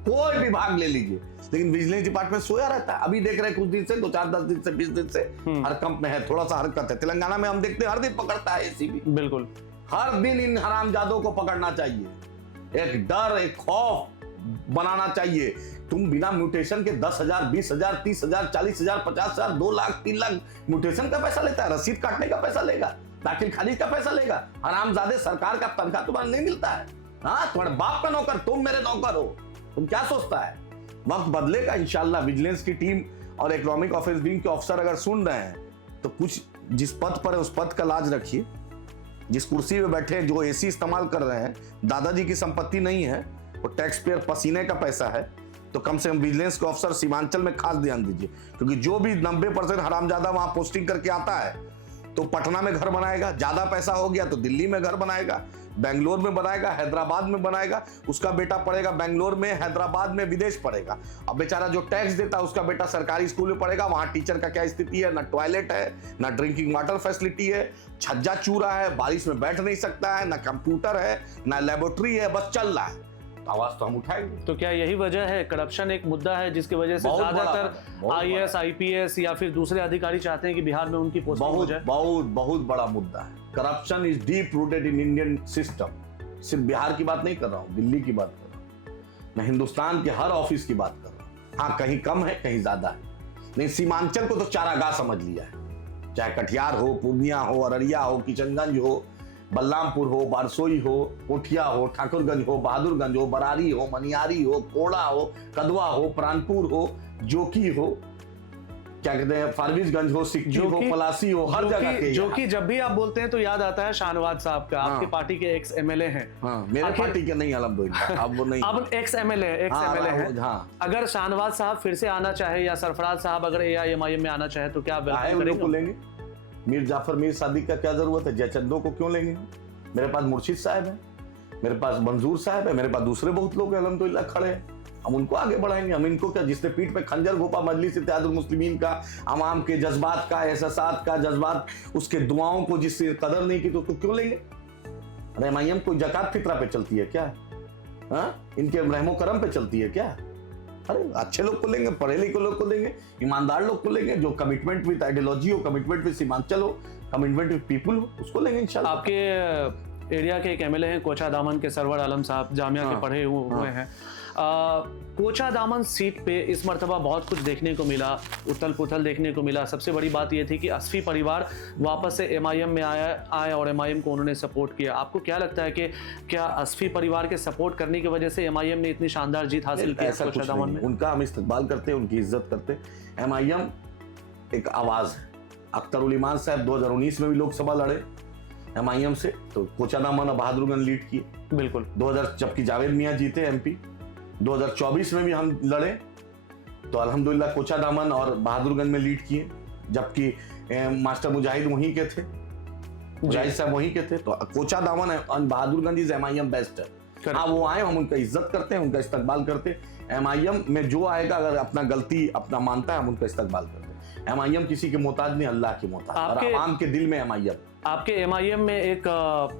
कोई विभाग ले लीजिए, लेकिन विजिलेंस डिपार्टमेंट सोया रहता है। अभी देख रहे हैं कुछ दिन से, 2-4-10 दिन से, 20 दिन से हरकंप में है, थोड़ा सा हरकत है। तेलंगाना में हम देखते हैं हर दिन पकड़ता है एसीबी, बिल्कुल हर दिन इन हरामजादों को पकड़ना चाहिए। एक डर, एक खौफ बनाना चाहिए। तुम बिना म्यूटेशन के 10,000, 20,000, 30,000, 40,000, 50,000, 2 लाख, 3 लाख म्यूटेशन का पैसा लेता है, रसीद काटने का पैसा लेगा, दाखिल खारिज का पैसा लेगा। हरामजादे, सरकार का तनख्वाह तुम्हारा नहीं मिलता है, हाँ, तुम्हारे बाप का नौकर, तुम मेरे नौकर हो। तुम क्या सोचता है? वक्त बदलेगा इंशाल्लाह। विजिलेंस की टीम और इकोनॉमिक ऑफेंस विंग के ऑफिसर अगर सुन रहे हैं तो कुछ जिस पद पर है उस पद का लाज रखिए। जिस कुर्सी पे बैठे हैं, जो एसी इस्तेमाल कर रहे हैं, दादाजी की संपत्ति नहीं है, वो टैक्स पेयर पसीने का पैसा है। तो कम से कम विजिलेंस के ऑफिसर सीमांचल में खास ध्यान दीजिए, क्योंकि जो भी 90% हरामजादा वहां पोस्टिंग करके आता है तो पटना में घर बनाएगा, ज्यादा पैसा हो गया तो दिल्ली में घर बनाएगा, बेंगलोर में बनाएगा, हैदराबाद में बनाएगा। उसका बेटा पढ़ेगा बेंगलोर में, हैदराबाद में, विदेश पढ़ेगा। अब बेचारा जो टैक्स देता है उसका बेटा सरकारी स्कूल में पढ़ेगा, वहां टीचर का क्या स्थिति है, ना टॉयलेट है, ना ड्रिंकिंग वाटर फैसिलिटी है, छज्जा चूरा है, बारिश में बैठ नहीं सकता है, ना कंप्यूटर है, ना लेबोरेटरी है, बस चल रहा है। आवाज तो हम उठाएंगे। तो क्या यही वजह है, करप्शन एक मुद्दा है जिसकी वजह से बहुत ज्यादातर आईएएस, आईपीएस या फिर दूसरे अधिकारी चाहते हैं कि बिहार में उनकी पोस्टिंग हो जाए? बहुत बड़ा मुद्दा है। Corruption is deep rooted in Indian system. सिर्फ बिहार की बात नहीं कर रहा हूँ, दिल्ली की बात कर रहा हूँ, मैं हिंदुस्तान के हर ऑफिस की बात कर रहा हूँ। हाँ, कहीं कम है, कहीं ज्यादा है। नहीं, सीमांचल को तो चारागाह समझ लिया है। चाहे कटिहार हो, पूर्णिया हो, अररिया हो, किशनगंज हो, बलरामपुर हो, बारसोई हो, कोठिया हो, ठाकुरगंज हो, बहादुरगंज हो, बरारी हो, मनियारी हो, कोड़ा हो, कदवा हो, प्राणपुर हो, जोकी हो, क्या कहते हैं, फारबिसगंज हो, सिक्की हो, पलासी हो, हर जगह के। जो कि जब भी आप बोलते हैं तो याद आता है शाहनवाज साहब का। आपकी पार्टी के एक्स एमएलए हैं। हाँ, मेरे पार्टी के नहीं, अल्हम्दुलिल्लाह अब वो नहीं। अब एक्स एमएलए हैं। हाँ। अगर शाहनवाज साहब फिर से आना चाहे या सरफराज साहब अगर एआईएमआईएम में आना चाहे तो क्या वेलकम करेंगे? मीर जाफर, मीर सादिक का क्या जरूरत है? जयचंदो को क्यों लेंगे? मेरे पास मुर्शिद साहब है, मेरे पास मंजूर साहब है, मेरे पास दूसरे बहुत लोग हैं अल्हम्दुलिल्लाह खड़े हैं। हम उनको आगे बढ़ाएंगे। हम इनको क्या, जिसने पीठ पे खंजर घोपा मजलिस इत्तेहादुल मुस्लिमीन का, अवाम के जज्बात का, एहसासात का जज्बात, उसके दुआओं को जिससे कदर नहीं की, तो क्यों लेंगे? अरे एमआईएम कोई जकात फितरा पे चलती है क्या? हाँ, इनके रहमो करम पे चलती है क्या? अरे अच्छे लोग को लेंगे, पढ़े लिखे लोग को लेंगे, ईमानदार लोग को लेंगे, जो कमिटमेंट विद आइडियोलॉजी हो, कमिटमेंट विद सीमांचल हो, कमिटमेंट विद पीपल हो, उसको लेंगे इंशाल्लाह। आपके एरिया के एक एमएलए हैं कोचा दामन के, सरवर आलम साहब, जामिया के पढ़े हुए हैं। कोचा दामन सीट पे इस मर्तबा बहुत कुछ देखने को मिला, उथल पुथल देखने को मिला। सबसे बड़ी बात यह थी कि असफी परिवार वापस से एमआईएम में आया और एमआईएम को उन्होंने सपोर्ट किया। आपको क्या लगता है कि क्या असफी परिवार के सपोर्ट करने की वजह से एमआईएम ने इतनी शानदार जीत हासिल की? ऐसा कुछ नहीं है। उनका हम इस्तकबाल करते हैं, उनकी इज्जत करते हैं। एमआईएम एक आवाज है। अख्तर उल ईमान साहब 2019 में भी लोकसभा लड़े एमआईएम से, तो कोचा दामन और बहादुरगंज लीड किए। बिल्कुल। 2000 जबकि जावेद मियां जीते एमपी। 2024 में भी हम लड़े तो अल्हम्दुलिल्लाह कोचा दामन और बहादुरगंज में लीड किए, जबकि मास्टर मुजाहिद वहीं के थे, मुजाहिद साहब वहीं के थे। तो कोचा दामन और बहादुरगंज इज एमआईएम बेस्ट है। हाँ, वो आए, हम उनका इज्जत करते हैं, उनका इस्तकबाल करते हैं। एमआईएम में जो आएगा, अगर अपना गलती अपना मानता है, हम उनका इस्तकबाल करते हैं। एमआईएम किसी के मोहताज नहीं, अल्लाह के मोहताज, और आवाम के दिल में एमआईएम। आपके एमआईएम में एक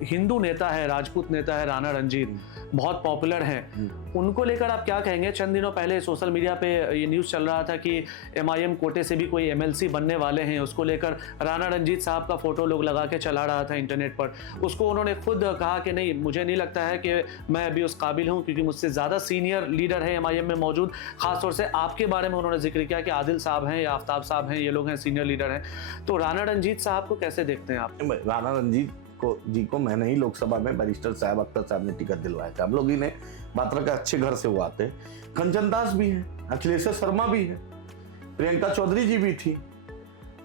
हिंदू नेता है, राजपूत नेता है, राणा रणजीत, बहुत पॉपुलर हैं। उनको लेकर आप क्या कहेंगे? चंद दिनों पहले सोशल मीडिया पे ये न्यूज़ चल रहा था कि एमआईएम कोटे से भी कोई एमएलसी बनने वाले हैं। उसको लेकर राणा रणजीत साहब का फोटो लोग लगा के चला रहा था इंटरनेट पर। उसको उन्होंने खुद कहा कि नहीं, मुझे नहीं लगता है कि मैं अभी उस काबिल हूँ, क्योंकि मुझसे ज़्यादा सीनियर लीडर है एमआईएम में मौजूद। खासतौर से आपके बारे में उन्होंने जिक्र किया कि आदिल साहब हैं या आफ्ताब साहब हैं, ये लोग हैं सीनियर लीडर हैं। तो राणा रणजीत साहब को कैसे देखते हैं आप? राणा रणजीत जी को मैंने ही लोकसभा में बैरिस्टर साहब, अख्तर साहब ने टिकट दिलवाया था। हम लोग इन्हें बात्रा का अच्छे घर से वो आते हैं। कंचन दास भी है, अखिलेश शर्मा भी है, प्रियंका चौधरी जी भी थी,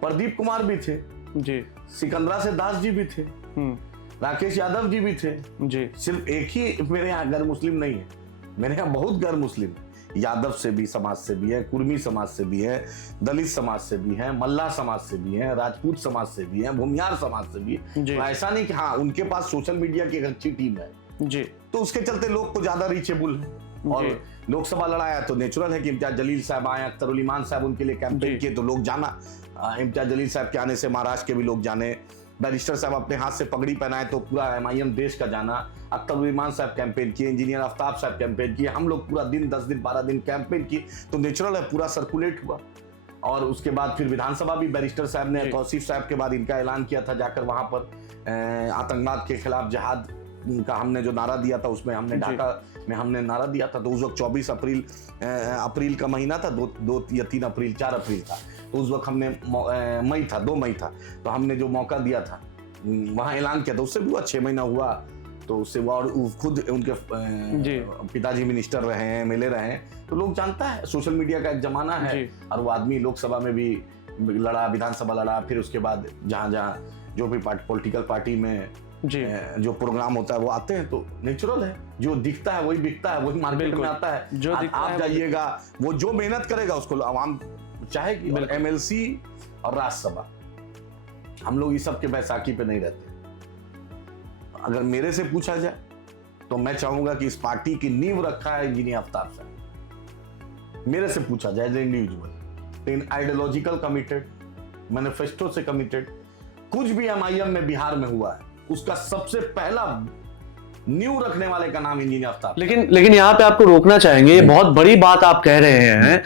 प्रदीप कुमार भी थे जी, सिकंदरा से दास जी भी थे, राकेश यादव जी भी थे जी। सिर्फ एक ही मेरे यहाँ गैर मुस्लिम नहीं है, मेरे यहाँ बहुत गैर मुस्लिम है। यादव से भी समाज से भी है, कुर्मी समाज से भी है, दलित समाज से भी है, मल्ला समाज से भी है, राजपूत समाज से भी है, भूमियार समाज से भी है। तो ऐसा नहीं कि हाँ, उनके पास सोशल मीडिया की एक अच्छी टीम है जी, तो उसके चलते लोग को ज्यादा रीचेबल है। और लोकसभा लड़ाया तो नेचुरल है कि इम्तियाज जलील साहब आए, अख्तर उल ईमान साहब उनके लिए कैंपेन किए, तो लोग जाना। इम्तियाज जलील साहब के आने से महाराष्ट्र के भी लोग जाने, बैरिस्टर साहब अपने हाथ से पगड़ी पहनाए तो पूरा एमआईएम देश का जाना। अख्तर उल ईमान साहब कैंपेन किए, इंजीनियर आफ्ताब साहब कैंपेन किए, हम लोग पूरा दिन 10 दिन 12 दिन कैंपेन किए, तो नेचुरल है, पूरा सर्कुलेट हुआ। और उसके बाद फिर विधानसभा भी बैरिस्टर साहब ने, तौसीफ साहब के बाद इनका ऐलान किया था, जाकर वहां पर आतंकवाद के खिलाफ जिहाद का हमने जो नारा दिया था, उसमें हमने ढाका में हमने नारा दिया था। तो उस वक्त 24 अप्रैल का महीना था, 2 या 3 अप्रैल 4 अप्रैल था, तो उस वक्त हमने 2 मई था, तो हमने जो मौका दिया था वहाँ ऐलान किया था। उससे भी हुआ 6 महीना हुआ, तो उससे वो और खुद उनके पिताजी मिनिस्टर रहे हैं, एमएलए रहे हैं, तो लोग जानता है सोशल मीडिया का एक जमाना है। और वो आदमी लोकसभा में भी लड़ा, विधानसभा लड़ा, फिर उसके बाद जहाँ जो भी पॉलिटिकल पार्टी में जो प्रोग्राम होता है वो आते हैं, तो नेचुरल है, जो दिखता है वही बिकता है, वही मार्केट में आता है। जो आप जाइएगा, वो जो मेहनत करेगा उसको आवाम चाहेगी। एमएलसी और राज्यसभा, हम लोग इस सब के बैसाखी पे नहीं रहते। अगर मेरे से पूछा जाए तो मैं चाहूंगा कि इस पार्टी की नींव रखा है इंजीनियर आफ्ताब साहब। मेरे से पूछा जाए एज इंडिविजुअल, लेकिन आइडियोलॉजिकल कमिटेड, मैनिफेस्टो से कमिटेड, कुछ भी एमआईएम में बिहार में हुआ है उसका सबसे पहला न्यू रखने वाले का नाम इंजीनियर आफ्ताब। लेकिन यहाँ पे आपको रोकना चाहेंगे, बहुत बड़ी बात आप कह रहे हैं।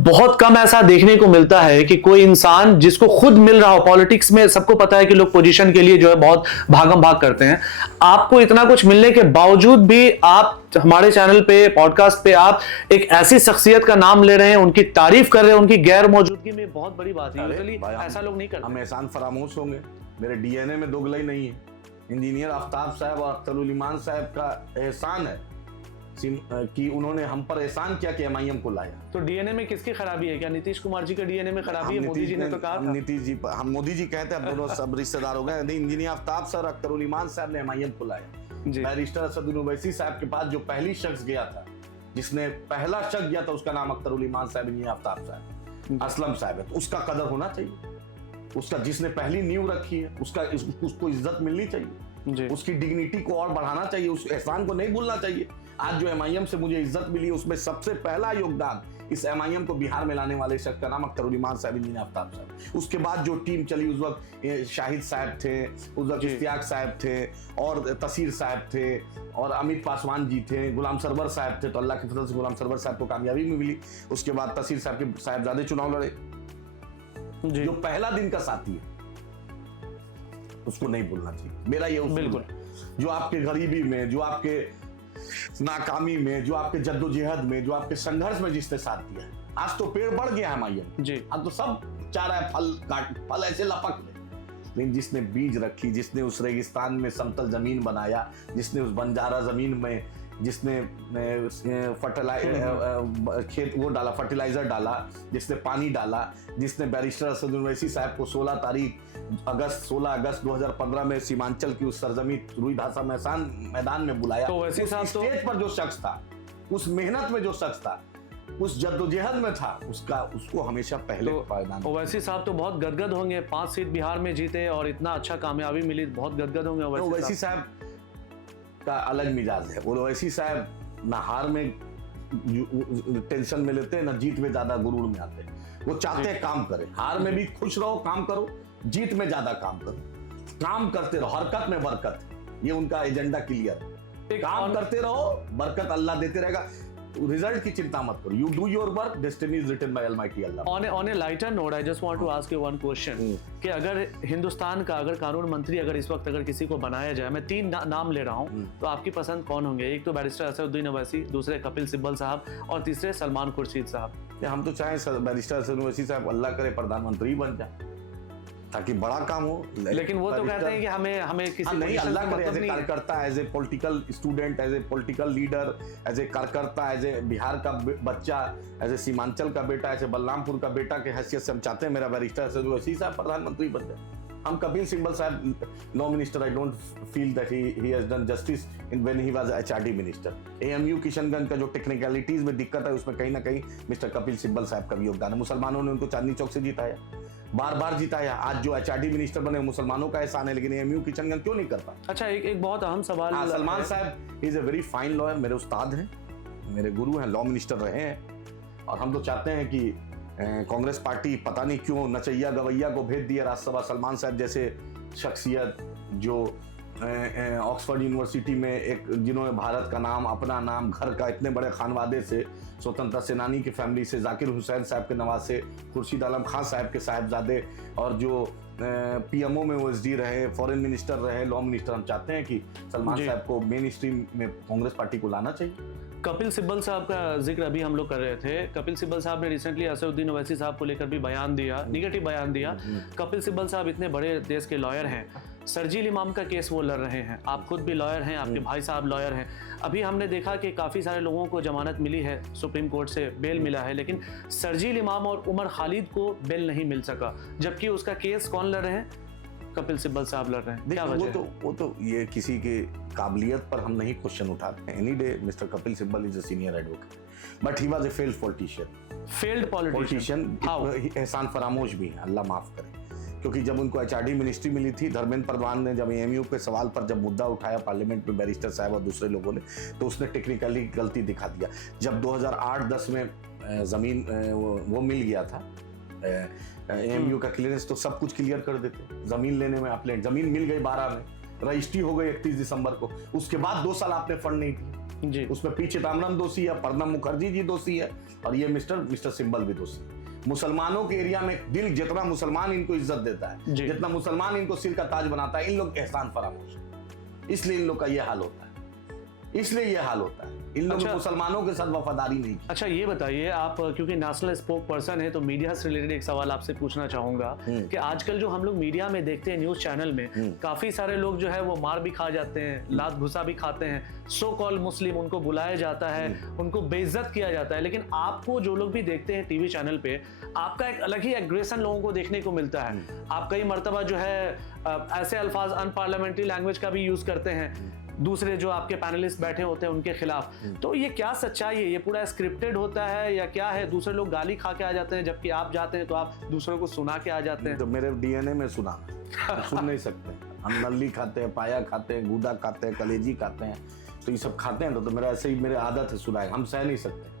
बहुत कम ऐसा देखने को मिलता है कि कोई इंसान जिसको खुद मिल रहा हो, पॉलिटिक्स में सबको पता है कि लोग पोजीशन के लिए जो है बहुत भागम भाग करते हैं, आपको इतना कुछ मिलने के बावजूद भी आप हमारे चैनल पे, पॉडकास्ट पे आप एक ऐसी शख्सियत का नाम ले रहे हैं, उनकी तारीफ कर रहे हैं, उनकी गैर मौजूदगी में बहुत बड़ी बात है। ऐसा लोग नहीं करते। हम एहसान फरामोश होंगे, मेरे डीएनए में दोगलाई नहीं है। इंजीनियर आफ्ताब साहब और अख्तरुल ईमान साहब का एहसान है कि उन्होंने हम पर एहसान किया कि एमआईएम को लाया। तो डीएनए में किसकी खराबी है? क्या नीतीश कुमार जी के डीएनए में खराबी है? मोदी जी ने तो कहा था। नीतीश जी, हम मोदी जी कहते हैं, दोनों सब रिश्तेदार हो गए। नहीं, इंजीनियर आफ्ताब साहब, अख्तरुल ईमान साहब ने एमआईएम को लाया। बैरिस्टर असदुद्दीन ओवैसी साहब के पास जो पहली शख्स गया था, जिसने पहला शख्स गया था, उसका नाम अख्तरुल ईमान साहब, इंजीनियर आफ्ताब साहब, असलम साहब है। तो उसका कदर होना चाहिए, उसका जिसने पहली नींव रखी है उसको इज्जत मिलनी चाहिए, उसकी डिग्निटी को और बढ़ाना चाहिए, उस एहसान को नहीं भूलना चाहिए। आज जो एमआईएम से मुझे इज्जत मिली, उसमें सबसे पहला योगदान इस एमआईएम को बिहार में लाने वाले शख्स का नाम अख्तरुल ईमान साहब, इंजीनियर आफ्ताब साहब। उसके बाद जो टीम चली, उस वक्त शाहिद साहब थे, उस वक्त इश्तियाक साहब थे, और तसीर साहब थे, और अमित पासवान जी थे, गुलाम सरवर साहब थे। तो अल्लाह के फजल से गुलाम सरवर साहब को कामयाबी में मिली। उसके बाद तसीर साहब के साहिबजादे चुनाव लड़े। जो पहला दिन का साथी है उसको नहीं भूलना चाहिए, मेरा ये उसूल है। जो आपके गरीबी में, जो आपके नाकामी में, जो आपके जद्दोजहद में, जो आपके संघर्ष में जिसने साथ दिया, आज तो पेड़ बढ़ गया है हमारे जी, अब तो सब चाह रहा है फल ऐसे लपक ले। लेकिन जिसने बीज रखी, जिसने उस रेगिस्तान में समतल जमीन बनाया, जिसने उस बंजारा जमीन में जिसने फर्टिलाइजर डाला, जिसने पानी डाला, जिसने बैरिस्टर असदुद्दीन ओवैसी साहब को 16 अगस्त 2015 में सीमांचल की उस सरजमी रुई धासा मैदान में बुलाया। तो ओवैसी साहब स्टेज पर जो शख्स था, उस मेहनत में जो शख्स था, उस जद्दोजहद में था, उसको हमेशा पहले पायदान। ओवैसी साहब तो बहुत गदगद होंगे, 5 सीट बिहार में जीते और इतना अच्छा कामयाबी मिली, बहुत गदगद होंगे ओवैसी साहब का अलग मिजाज है। वो ओवैसी साहब ना हार में टेंशन में लेते हैं, ना जीत में ज्यादा गुरूर में आते हैं। वो चाहते हैं काम करें, हार में भी खुश रहो, काम करो, जीत में ज्यादा काम करो, काम करते रहो, हरकत में बरकत, ये उनका एजेंडा क्लियर है। काम करते रहो, बरकत अल्लाह देते रहेगा, रिजल्ट की चिंता मत करो, you do your work, destiny is written by almighty Allah. On a lighter note, I just want to ask you one question कि अगर हिंदुस्तान का अगर कानून मंत्री अगर इस वक्त अगर किसी को बनाया जाए, मैं 3 नाम ले रहा हूं, तो आपकी पसंद कौन होंगे? एक तो बैरिस्टर असदुद्दीन ओवैसी, दूसरे कपिल सिब्बल साहब, और तीसरे सलमान खुर्शीद साहब। हम तो चाहें बैरिस्टर असदुद्दीन ओवैसी साहब अल्लाह करे प्रधानमंत्री बन जाए, ताकि बड़ा काम हो। लेकिन वो तो कहते हैं कि हमें किसी नहीं, अल्लाह करे, एज ए कार्यकर्ता, as a political student, as a political leader, as a कार्यकर्ता, एज ए बिहार का बच्चा, एज ए सीमांचल का बेटा, एज ए बलरामपुर का बेटा के हैसियत से हम चाहते हैं मेरा बैरिस्टर असदुद्दीन ओवैसी साहब प्रधानमंत्री बन जाए। हम कपिल सिब्बल साहब law minister, I don't feel that he has done justice in when he was HRD minister. AMU Kishanganj का जो टेक्निकलिटीज में दिक्कत है, उसमें कहीं ना कहीं मिस्टर कपिल सिब्बल साहब का भी योगदान है। मुसलमानों ने उनको चांदनी चौक से जिताया, बार-बार जिताया। आज जो एचआरडी मिनिस्टर बने मुसलमानों का एहसान है, लेकिन एएमयू किशनगंज क्यों नहीं करता? अच्छा, एक बहुत अहम सवाल। सलमान साहब is a very fine lawyer, मेरे उस्ताद हैं, मेरे गुरु हैं, लॉ मिनिस्टर रहे हैं, और हम तो चाहते हैं कि कांग्रेस पार्टी पता नहीं क्यों नचैया गवैया को भेज दिया राज्यसभा। सलमान साहब जैसे शख्सियत जो ऑक्सफोर्ड यूनिवर्सिटी में एक, जिन्होंने भारत का नाम, अपना नाम, घर का, इतने बड़े खानवादे से, स्वतंत्रता सेनानी की फैमिली से, जाकिर हुसैन साहब के नवासे, खुर्शीद आलम खान साहब के साहिबजादे, और जो पीएमओ में ओएसडी रहे, फॉरेन मिनिस्टर रहे, लॉ मिनिस्टर, हम चाहते हैं कि सलमान साहब को मेन स्ट्रीम में कांग्रेस पार्टी को लाना चाहिए। कपिल सिब्बल साहब का जिक्र अभी हम लोग कर रहे थे। कपिल सिब्बल साहब ने रिसेंटली असदुद्दीन ओवैसी साहब को लेकर भी बयान दिया, निगेटिव बयान दिया। कपिल सिब्बल साहब इतने बड़े देश के लॉयर हैं, सरजील इमाम का केस वो लड़ रहे हैं, आप खुद भी लॉयर हैं, आपके भाई साहब लॉयर हैं। अभी हमने देखा कि काफ़ी सारे लोगों को जमानत मिली है, सुप्रीम कोर्ट से बेल मिला है, लेकिन सरजील इमाम और उमर खालिद को बेल नहीं मिल सका, जबकि उसका केस कौन लड़ रहे हैं? कपिल सिब्बल साहब लड़ रहे हैं। क्या वजह है? वो तो ये किसी के काबिलियत पर हम नहीं क्वेश्चन उठाते हैं। Any day mister Kapil Sibal is a senior advocate, but he was a failed politician. एहसान फरामोश भी है, अल्लाह माफ करे, क्योंकि जब उनको एचआरडी मिनिस्ट्री मिली थी, धर्मेंद्र प्रधान ने जब एएमयू के सवाल पर जब मुद्दा उठाया पार्लियामेंट में बैरिस्टर साहब और दूसरे लोगों ने, तो उसने टेक्निकली गलती दिखा दिया। जब 2008-10 में जमीन वो मिल गया था एएमयू का क्लियरेंस, तो सब कुछ क्लियर कर देते। जमीन लेने में आपने, जमीन मिल गई 12 में, रजिस्ट्री हो गई 31 दिसंबर को, उसके बाद 2 साल आपने फंड नहीं दिए जी। उसमें पी चिदम्बरम दोषी है, प्रणब मुखर्जी जी दोषी है, और ये मिस्टर सिब्बल भी दोषी है। मुसलमानों के एरिया में दिल जितना मुसलमान इनको इज्जत देता है, जितना मुसलमान इनको सिर का ताज बनाता है, इन लोग एहसान फरामोश है, इसलिए इन लोग का ये हाल होता है, इन लोगों ने मुसलमानों के साथ वफादारी नहीं की। अच्छा, ये बताइए आप, क्योंकि नेशनल स्पोक पर्सन है, तो मीडिया से रिलेटेड एक सवाल आपसे पूछना चाहूंगा कि आजकल जो हम लोग मीडिया में देखते हैं, न्यूज चैनल में काफी सारे लोग जो है वो मार भी खा जाते हैं, लात घुसा भी खाते हैं, सो कॉल मुस्लिम, उनको बुलाया जाता है, उनको बेइज्जत किया जाता है, लेकिन आपको जो लोग भी देखते हैं टीवी चैनल पे, आपका एक अलग ही एग्रेशन लोगों को देखने को मिलता है। आप कई मर्तबा जो है ऐसे अल्फाज अनपार्लियामेंट्री लैंग्वेज का भी यूज करते हैं दूसरे जो आपके पैनलिस्ट बैठे होते हैं उनके खिलाफ। तो ये क्या सच्चाई है? ये पूरा स्क्रिप्टेड होता है या क्या है? दूसरे लोग गाली खा के आ जाते हैं, जबकि आप जाते हैं तो आप दूसरों को सुना के आ जाते हैं। तो मेरे डीएनए में सुना सुन नहीं सकते। हम नल्ली खाते हैं, पाया खाते हैं, गूदा खाते हैं, कलेजी खाते हैं, तो ये सब खाते हैं। तो मेरा ऐसे ही मेरे आदत है सुनाए, हम सह नहीं सकते।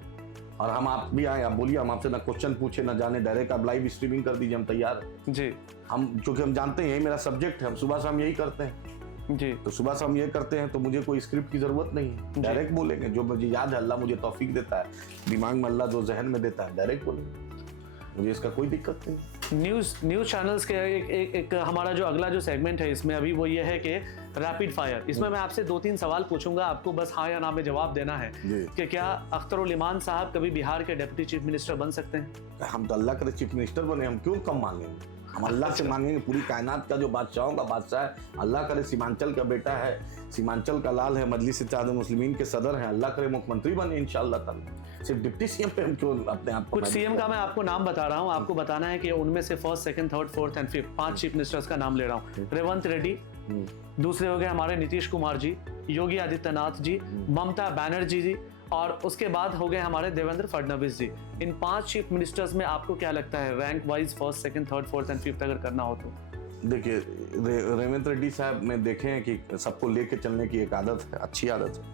और हम आप भी आए, आप बोलिए, हम आपसे ना क्वेश्चन पूछे ना जाने, डायरेक्ट आप लाइव स्ट्रीमिंग कर दीजिए, हम तैयार हैं जी। हम क्योंकि हम जानते हैं यही मेरा सब्जेक्ट है, हम सुबह से हम यही करते हैं जी। तो सुबह से हम ये करते हैं, तो मुझे कोई स्क्रिप्ट की जरूरत नहीं है, डायरेक्ट बोलेंगे। जो मुझे याद है, अल्लाह मुझे तौफीक देता है, दिमाग में अल्लाह जो जहन में देता है, डायरेक्ट बोलेंगे, मुझे इसका कोई दिक्कत नहीं। न्यूज चैनल्स के एक हमारा जो अगला जो सेगमेंट है इसमें अभी वो ये है कि रैपिड फायर। इसमें मैं आपसे 2-3 सवाल पूछूंगा, आपको बस हाँ या ना में जवाब देना है कि क्या अख्तर इमान साहब कभी बिहार के डिप्टी चीफ मिनिस्टर बन सकते हैं? हम तो अल्लाह करे चीफ मिनिस्टर बने, हम क्यों कम मांगेंगे? हम अल्लाह से मांगेंगे। पूरी कायनात का जो बादशाहों का बादशाह है, अल्लाह करे सीमांचल का बेटा है, सीमांचल का लाल है, मजलिस इत्तेहाद मुस्लिमीन के सदर हैं, अल्लाह करे मुख्यमंत्री बने इंशाअल्लाह ताला। सिर्फ डिप्टी सीएम पे हम क्यों अपने आप को? कुछ सीएम का मैं आपको नाम बता रहा हूँ, आपको बताना है कि उनमें से first, second, third, fourth and fifth 5 chief ministers का नाम ले रहा हूँ। रेवंत रेड्डी, दूसरे हो गए हमारे नीतीश कुमार जी, योगी आदित्यनाथ जी, ममता बनर्जी जी, और उसके बाद हो गए हमारे देवेंद्र फडणवीस जी। इन 5 चीफ मिनिस्टर्स में आपको क्या लगता है rank wise first, second, third, fourth and fifth अगर करना हो तो? देखिए, रेवंत रेड्डी साहब में देखे हैं कि सबको लेके चलने की एक आदत है, अच्छी आदत है।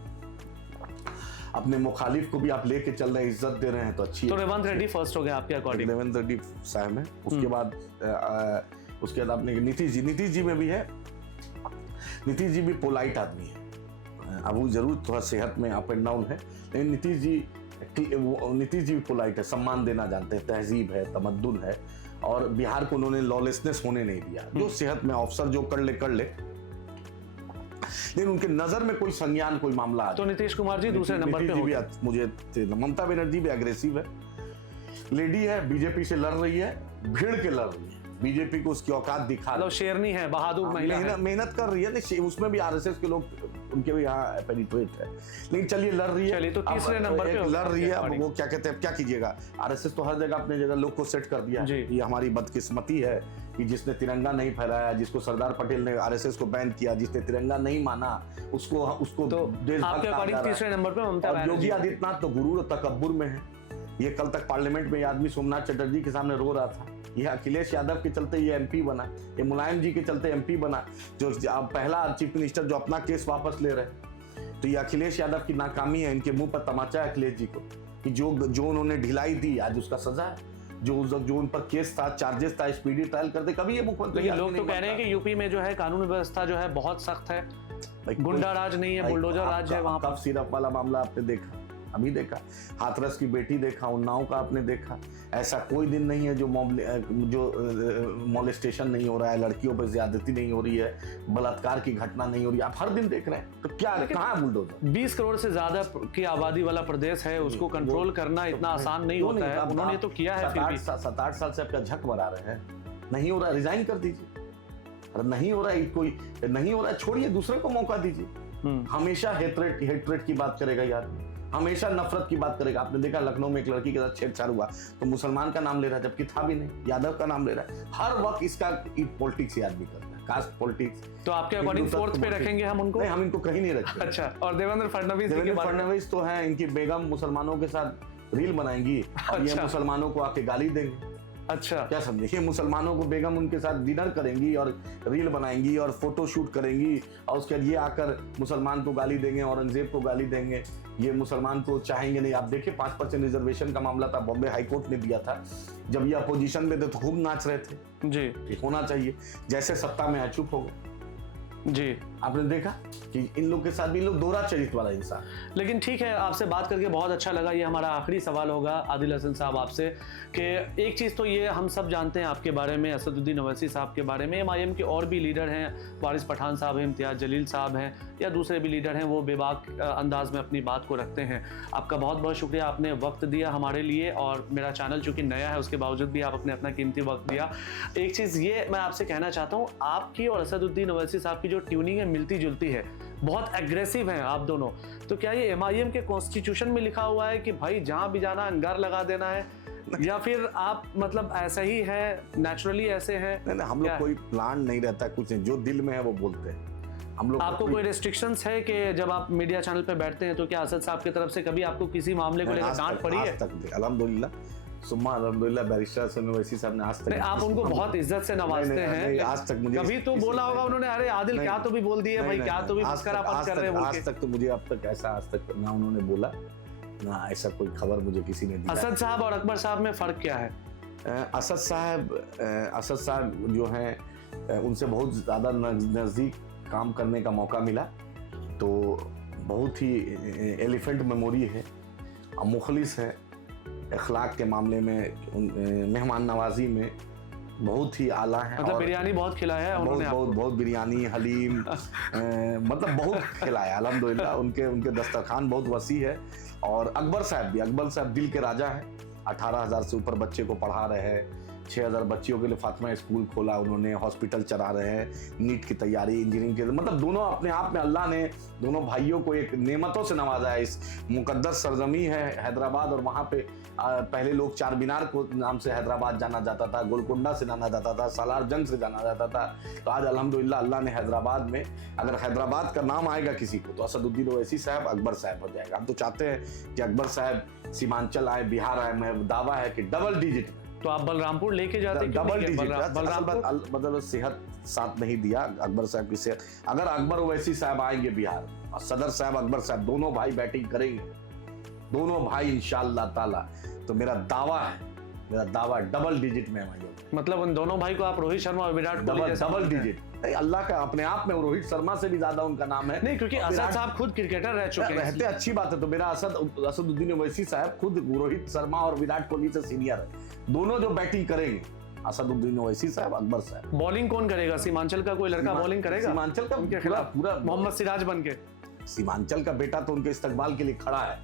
अपने मुखालिफ को भी आप लेके चल रहे हैं, इज्जत दे रहे हैं, तो अच्छी तो रेवंत रेड्डी फर्स्ट हो गया आपके अकॉर्डिंग? रेवंत रेड्डी साहब है। उसके बाद आपने नीतीश जी में भी है। नीतीश जी भी पोलाइट आदमी है, अब वो जरूर थोड़ा सेहत में अप एंड डाउन है, लेकिन नीतीश जी भी पोलाइट है, सम्मान देना जानते हैं, तहजीब है, तमद्दुन है, और बिहार को उन्होंने लॉलेसनेस होने नहीं दिया। जो सेहत में अफसर जो कर ले, लेकिन उनके नजर में कोई संज्ञान, कोई मामला आ तो नीतीश कुमार जी दूसरे नंबर पे होंगे। मुझे ममता बनर्जी भी एग्रेसिव है, लेडी है, बीजेपी से लड़ रही है, भिड़ के लड़ रही है, बीजेपी को उसकी औकात दिखा रही है, शेरनी है, बहादुर महिला है, मेहनत कर रही है। नहीं, उसमें भी आरएसएस के लोग उनके भी यहाँ पेनिट्रेट है, लेकिन चलिए लड़ रही है। चलिए तो तीसरे नंबर पे लड़ रही है। अब वो क्या कहते हैं, क्या कीजिएगा, आरएसएस तो हर जगह अपने जगह लोग को सेट कर दिया। ये हमारी बदकिस्मती है कि जिसने तिरंगा नहीं फहराया, जिसको सरदार पटेल ने आरएसएस को बैन किया, जिसने तिरंगा नहीं माना, उसको तो आपके अकॉर्डिंग तीसरे नंबर पे ममता बनर्जी। योगी आदित्यनाथ तो गुरूर और तकब्बुर में है। ये कल तक पार्लियामेंट में ये आदमी सोमनाथ चटर्जी के सामने रो रहा था, ये अखिलेश यादव के चलते ये एमपी बना, ये मुलायम जी के चलते एमपी बना, जो पहला चीफ मिनिस्टर जो अपना केस वापस ले रहे हैं। तो ये अखिलेश यादव की नाकामी है, इनके मुंह पर तमाचा है अखिलेश जी को कि जो उन्होंने ढिलाई दी, आज उसका सजा है। जो उन पर केस था, चार्जेस था, स्पीडी ट्रायल करते, कभी ये मुख्यमंत्री। लोग तो कह रहे हैं कि यूपी में जो है कानून व्यवस्था जो है बहुत सख्त है, गुंडा राज नहीं है, बुलडोजर राज है। वहां कब सिरप वाला मामला आपने देखा? अभी देखा। हाथरस की बेटी देखा, उन्नाव का आपने देखा। ऐसा कोई दिन नहीं है जो मॉलेस्टेशन नहीं हो रहा है, लड़कियों पर ज्यादती नहीं हो रही है, बलात्कार की घटना नहीं हो रही है, आप हर दिन देख रहे हैं। तो क्या कहाँ है बुलडोजर? 20 करोड़ से ज्यादा की आबादी वाला प्रदेश है, उसको कंट्रोल करना इतना आसान नहीं होता है। उन्होंने तो किया है, 7-8 साल से आपका झक बना रहे हैं, नहीं हो रहा, रिजाइन कर दीजिए। अरे नहीं हो रहा है, कोई नहीं हो रहा है, छोड़िए, दूसरे को मौका दीजिए। हमेशा हेट्रेट की बात करेगा यार, हमेशा नफरत की बात करेगा। आपने देखा लखनऊ में एक लड़की के साथ छेड़छाड़ हुआ तो मुसलमान का नाम ले रहा है, जबकि था भी नहीं, यादव का नाम ले रहा है। हर वक्त इसका पॉलिटिक्स ही आदमी करता है, कास्ट पॉलिटिक्स। तो आपके अकॉर्डिंग फोर्थ पे रखेंगे हम उनको? नहीं, हम इनको कहीं नहीं रखते। अच्छा, और देवेंद्र फडणवीस तो है, इनकी बेगम मुसलमानों के साथ रील बनाएंगी और ये मुसलमानों को आके गाली देंगे। अच्छा, क्या समझे, ये मुसलमानों को बेगम उनके साथ डिनर करेंगी और रील बनाएंगी और फोटो शूट करेंगी और उसके बाद ये आकर मुसलमान को गाली देंगे, औरंगजेब को गाली देंगे। ये मुसलमान को चाहेंगे नहीं। आप देखिए 5% रिजर्वेशन का मामला था, बॉम्बे हाई कोर्ट ने दिया था, जब ये अपोजिशन में थे तो खूब नाच रहे थे जी, होना चाहिए। जैसे सत्ता में है चुप हो गए जी। आपने देखा कि इन लोग के साथ भी लोग दोहरा चरित्र वाला इंसान। लेकिन ठीक है, आपसे बात करके बहुत अच्छा लगा। ये हमारा आखिरी सवाल होगा आदिल हसन साहब आपसे कि एक चीज़ तो ये हम सब जानते हैं आपके बारे में, असदुद्दीन ओवैसी साहब के बारे में। एमआईएम के और भी लीडर हैं, वारिस पठान साहब हैं, इम्तियाज़ जलील साहब हैं, या दूसरे भी लीडर हैं, वो बेबाक अंदाज में अपनी बात को रखते हैं। आपका बहुत बहुत शुक्रिया, आपने वक्त दिया हमारे लिए, और मेरा चैनल चूँकि नया है उसके बावजूद भी आप अपने अपना कीमती वक्त दिया। एक चीज़ ये मैं आपसे कहना चाहता हूँ, आपकी और असदुद्दीन ओवैसी साहब की जो ट्यूनिंग है मिलती जुलती है, बहुत एग्रेसिव हैं आप दोनों। तो क्या ये एमआईएम के कॉन्स्टिट्यूशन में लिखा हुआ है कि भाई जहां भी जाना अंगार लगा देना है, या फिर आप मतलब ऐसा ही है, नेचुरली ऐसे हैं? नहीं, हम लोग कोई प्लान नहीं रहता, कुछ नहीं, जो दिल में है वो बोलते हैं हम लोग। आपको कोई रेस्ट्रिक्शंस है कि जब आप मीडिया चैनल पे बैठते हैं तो क्या असद साहब की तरफ से कभी आपको किसी मामले को लेकर डांट पड़ी है? आज तक अल्हम्दुलिल्लाह, सुम्मा अल्हम्दुलिल्लाह, बैरिस्टर सुन ओवैसी साहब ने आज तक। नहीं, आप उनको बहुत इज्जत से नवाजते हैं। आज तक मुझे कभी तो बोला होगा उन्होंने, अरे आदिल क्या तो भी बोल दिए भाई, क्या तो भी मस्करापन कर रहे हैं। आज तक तो मुझे अब तक ऐसा आज तक ना उन्होंने बोला, ना ऐसा कोई खबर मुझे किसी ने दी। असद साहब और अकबर साहब में फर्क क्या है? असद साहब जो हैं उनसे बहुत ज़्यादा नज़दीक काम करने का मौका मिला, तो बहुत ही एलिफेंट मेमोरी है, मुखलिस है, अखलाक के मामले में, मेहमान नवाजी में बहुत ही आला है। मतलब बिरयानी बहुत खिलाया है उन्होंने आपको? बहुत बिरयानी, हलीम मतलब बहुत खिलाया अल्हम्दुलिल्लाह। उनके दस्तरखान बहुत वसी है। और अकबर साहब दिल के राजा हैं। 18,000 से ऊपर बच्चे को पढ़ा रहे हैं, 6,000 बच्चियों के लिए फातिमा स्कूल खोला उन्होंने, हॉस्पिटल चला रहे हैं, नीट की तैयारी, इंजीनियरिंग की, मतलब दोनों अपने आप में अल्लाह ने दोनों भाइयों को एक नेमतों से नवाजा है। इस मुकद्दस सरजमी है हैदराबाद, और वहाँ पे पहले लोग चार मीनार को नाम से हैदराबाद जाना जाता था, गोलकुंडा से जाना जाता था, सालार जंग से जाना जाता था। तो आज अल्हम्दुलिल्लाह अल्लाह ने हैदराबाद में, अगर हैदराबाद का नाम आएगा किसी को तो असदुद्दीन ओवैसी साहब, अकबर साहब हो जाएगा। हम तो चाहते हैं कि अकबर साहब सीमांचल आए, बिहार आए। मैं दावा है कि डबल डिजिट। तो आप बलरामपुर लेके जाते? Double digit. मतलब सेहत साथ नहीं दिया अकबर साहब की सेहत। अगर अकबर ओवैसी साहब आएंगे बिहार और सदर साहब अकबर साहब दोनों भाई बैटिंग करेंगे, दोनों भाई इंशाअल्लाह ताला, तो मेरा दावा डबल डिजिट में होगा। मतलब उन दोनों भाई को आप रोहित शर्मा और विराट कोहली डबल डिजिट। अल्लाह का अपने आप में रोहित शर्मा से भी ज्यादा उनका नाम है। नहीं, क्योंकि असद साहब खुद क्रिकेटर रह चुके हैं। रहते अच्छी बात है। तो मेरा असदुद्दीन ओवैसी साहब खुद रोहित शर्मा और विराट कोहली से सीनियर है। दोनों जो बैटिंग करेंगे, असदुद्दीन ओवैसी साहब, अकबर साहब। बॉलिंग कौन करेगा? सीमांचल का कोई लड़का बॉलिंग करेगा? सीमांचल का उनके खिलाफ पूरा मोहम्मद सिराज बन के। सीमांचल का बेटा तो उनके इस्तकबाल के लिए खड़ा है